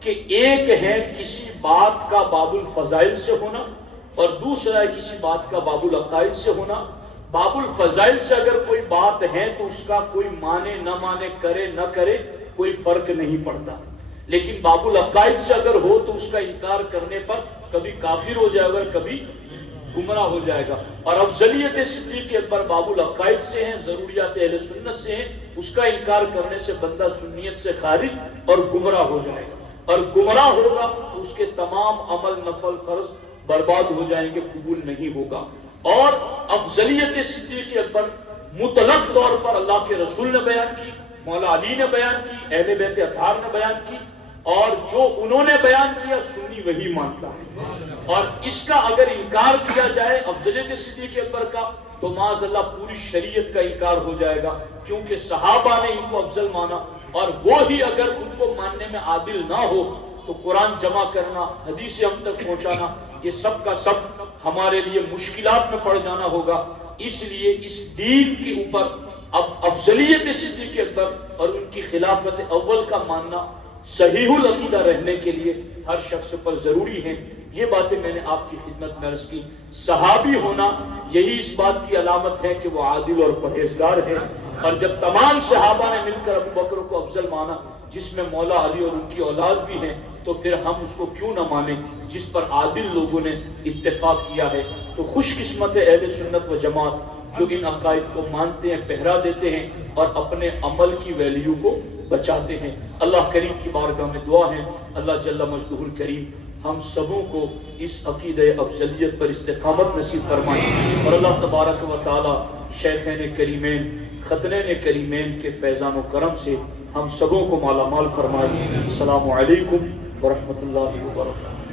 کہ ایک ہے کسی بات کا باب الفضائل سے ہونا اور دوسرا ہے کسی بات کا باب العقائد سے ہونا۔ باب الفضائل سے اگر کوئی بات ہے تو اس کا کوئی مانے نہ مانے، کرے نہ کرے، کوئی فرق نہیں پڑتا، لیکن باب العقائد سے اگر ہو تو اس کا انکار کرنے پر کبھی کافر ہو جائے گا، کبھی گمراہ ہو جائے گا۔ اور افضلیت صدیق اکبر باب العقائد سے ہیں، ضروریات اہل سنت سے ہیں، اس کا انکار کرنے سے بندہ سنیت سے خارج اور گمراہ ہو جائے گا، اور گمراہ ہوگا تو اس کے تمام عمل نفل فرض برباد ہو جائیں گے، قبول نہیں ہوگا۔ اور افضلیت صدیق اکبر مطلق طور پر اللہ کے رسول نے بیان کی، مولا علی نے بیان کی، اہل بیت اطہار نے بیان کی، اور جو انہوں نے بیان کیا سنی وہی مانتا ہے۔ اور اس کا اگر انکار کیا جائے افضلیت صدیق اکبر کا تو معاذ اللہ پوری شریعت کا انکار ہو جائے گا، کیونکہ صحابہ نے ان کو افضل مانا، اور وہی اگر ان کو ماننے میں عادل نہ ہو تو قرآن جمع کرنا، حدیث ہم تک پہنچانا، یہ سب کا سب ہمارے لیے مشکلات میں پڑ جانا ہوگا۔ اس لیے اس دین کے اوپر اب افضلیت صدیق اکبر اور ان کی خلافت اول کا ماننا صحیح العقیدہ رہنے کے لیے ہر شخص پر ضروری ہے۔ یہ باتیں میں نے آپ کی خدمت میں عرض کی۔ صحابی ہونا یہی اس بات کی علامت ہے کہ وہ عادل اور پرہیزگار ہے، اور جب تمام صحابہ نے مل کر ابو بکر کو افضل مانا جس میں مولا علی اور ان کی اولاد بھی ہیں، تو پھر ہم اس کو کیوں نہ مانیں جس پر عادل لوگوں نے اتفاق کیا ہے۔ تو خوش قسمت ہے اہل سنت و جماعت جو ان عقائد کو مانتے ہیں، پہرا دیتے ہیں اور اپنے عمل کی ویلیو کو بچاتے ہیں۔ اللہ کریم کی بارگاہ میں دعا ہے اللہ جل مجدہ الکریم ہم سبوں کو اس عقیدہ افضلیت پر استقامت نصیب فرمائے، اور اللہ تبارک و تعالی شیخین کریمین خطنین کریمین کے فیضان و کرم سے ہم سبوں کو مالا مال فرمائے۔ السلام علیکم ورحمۃ اللہ وبرکاتہ۔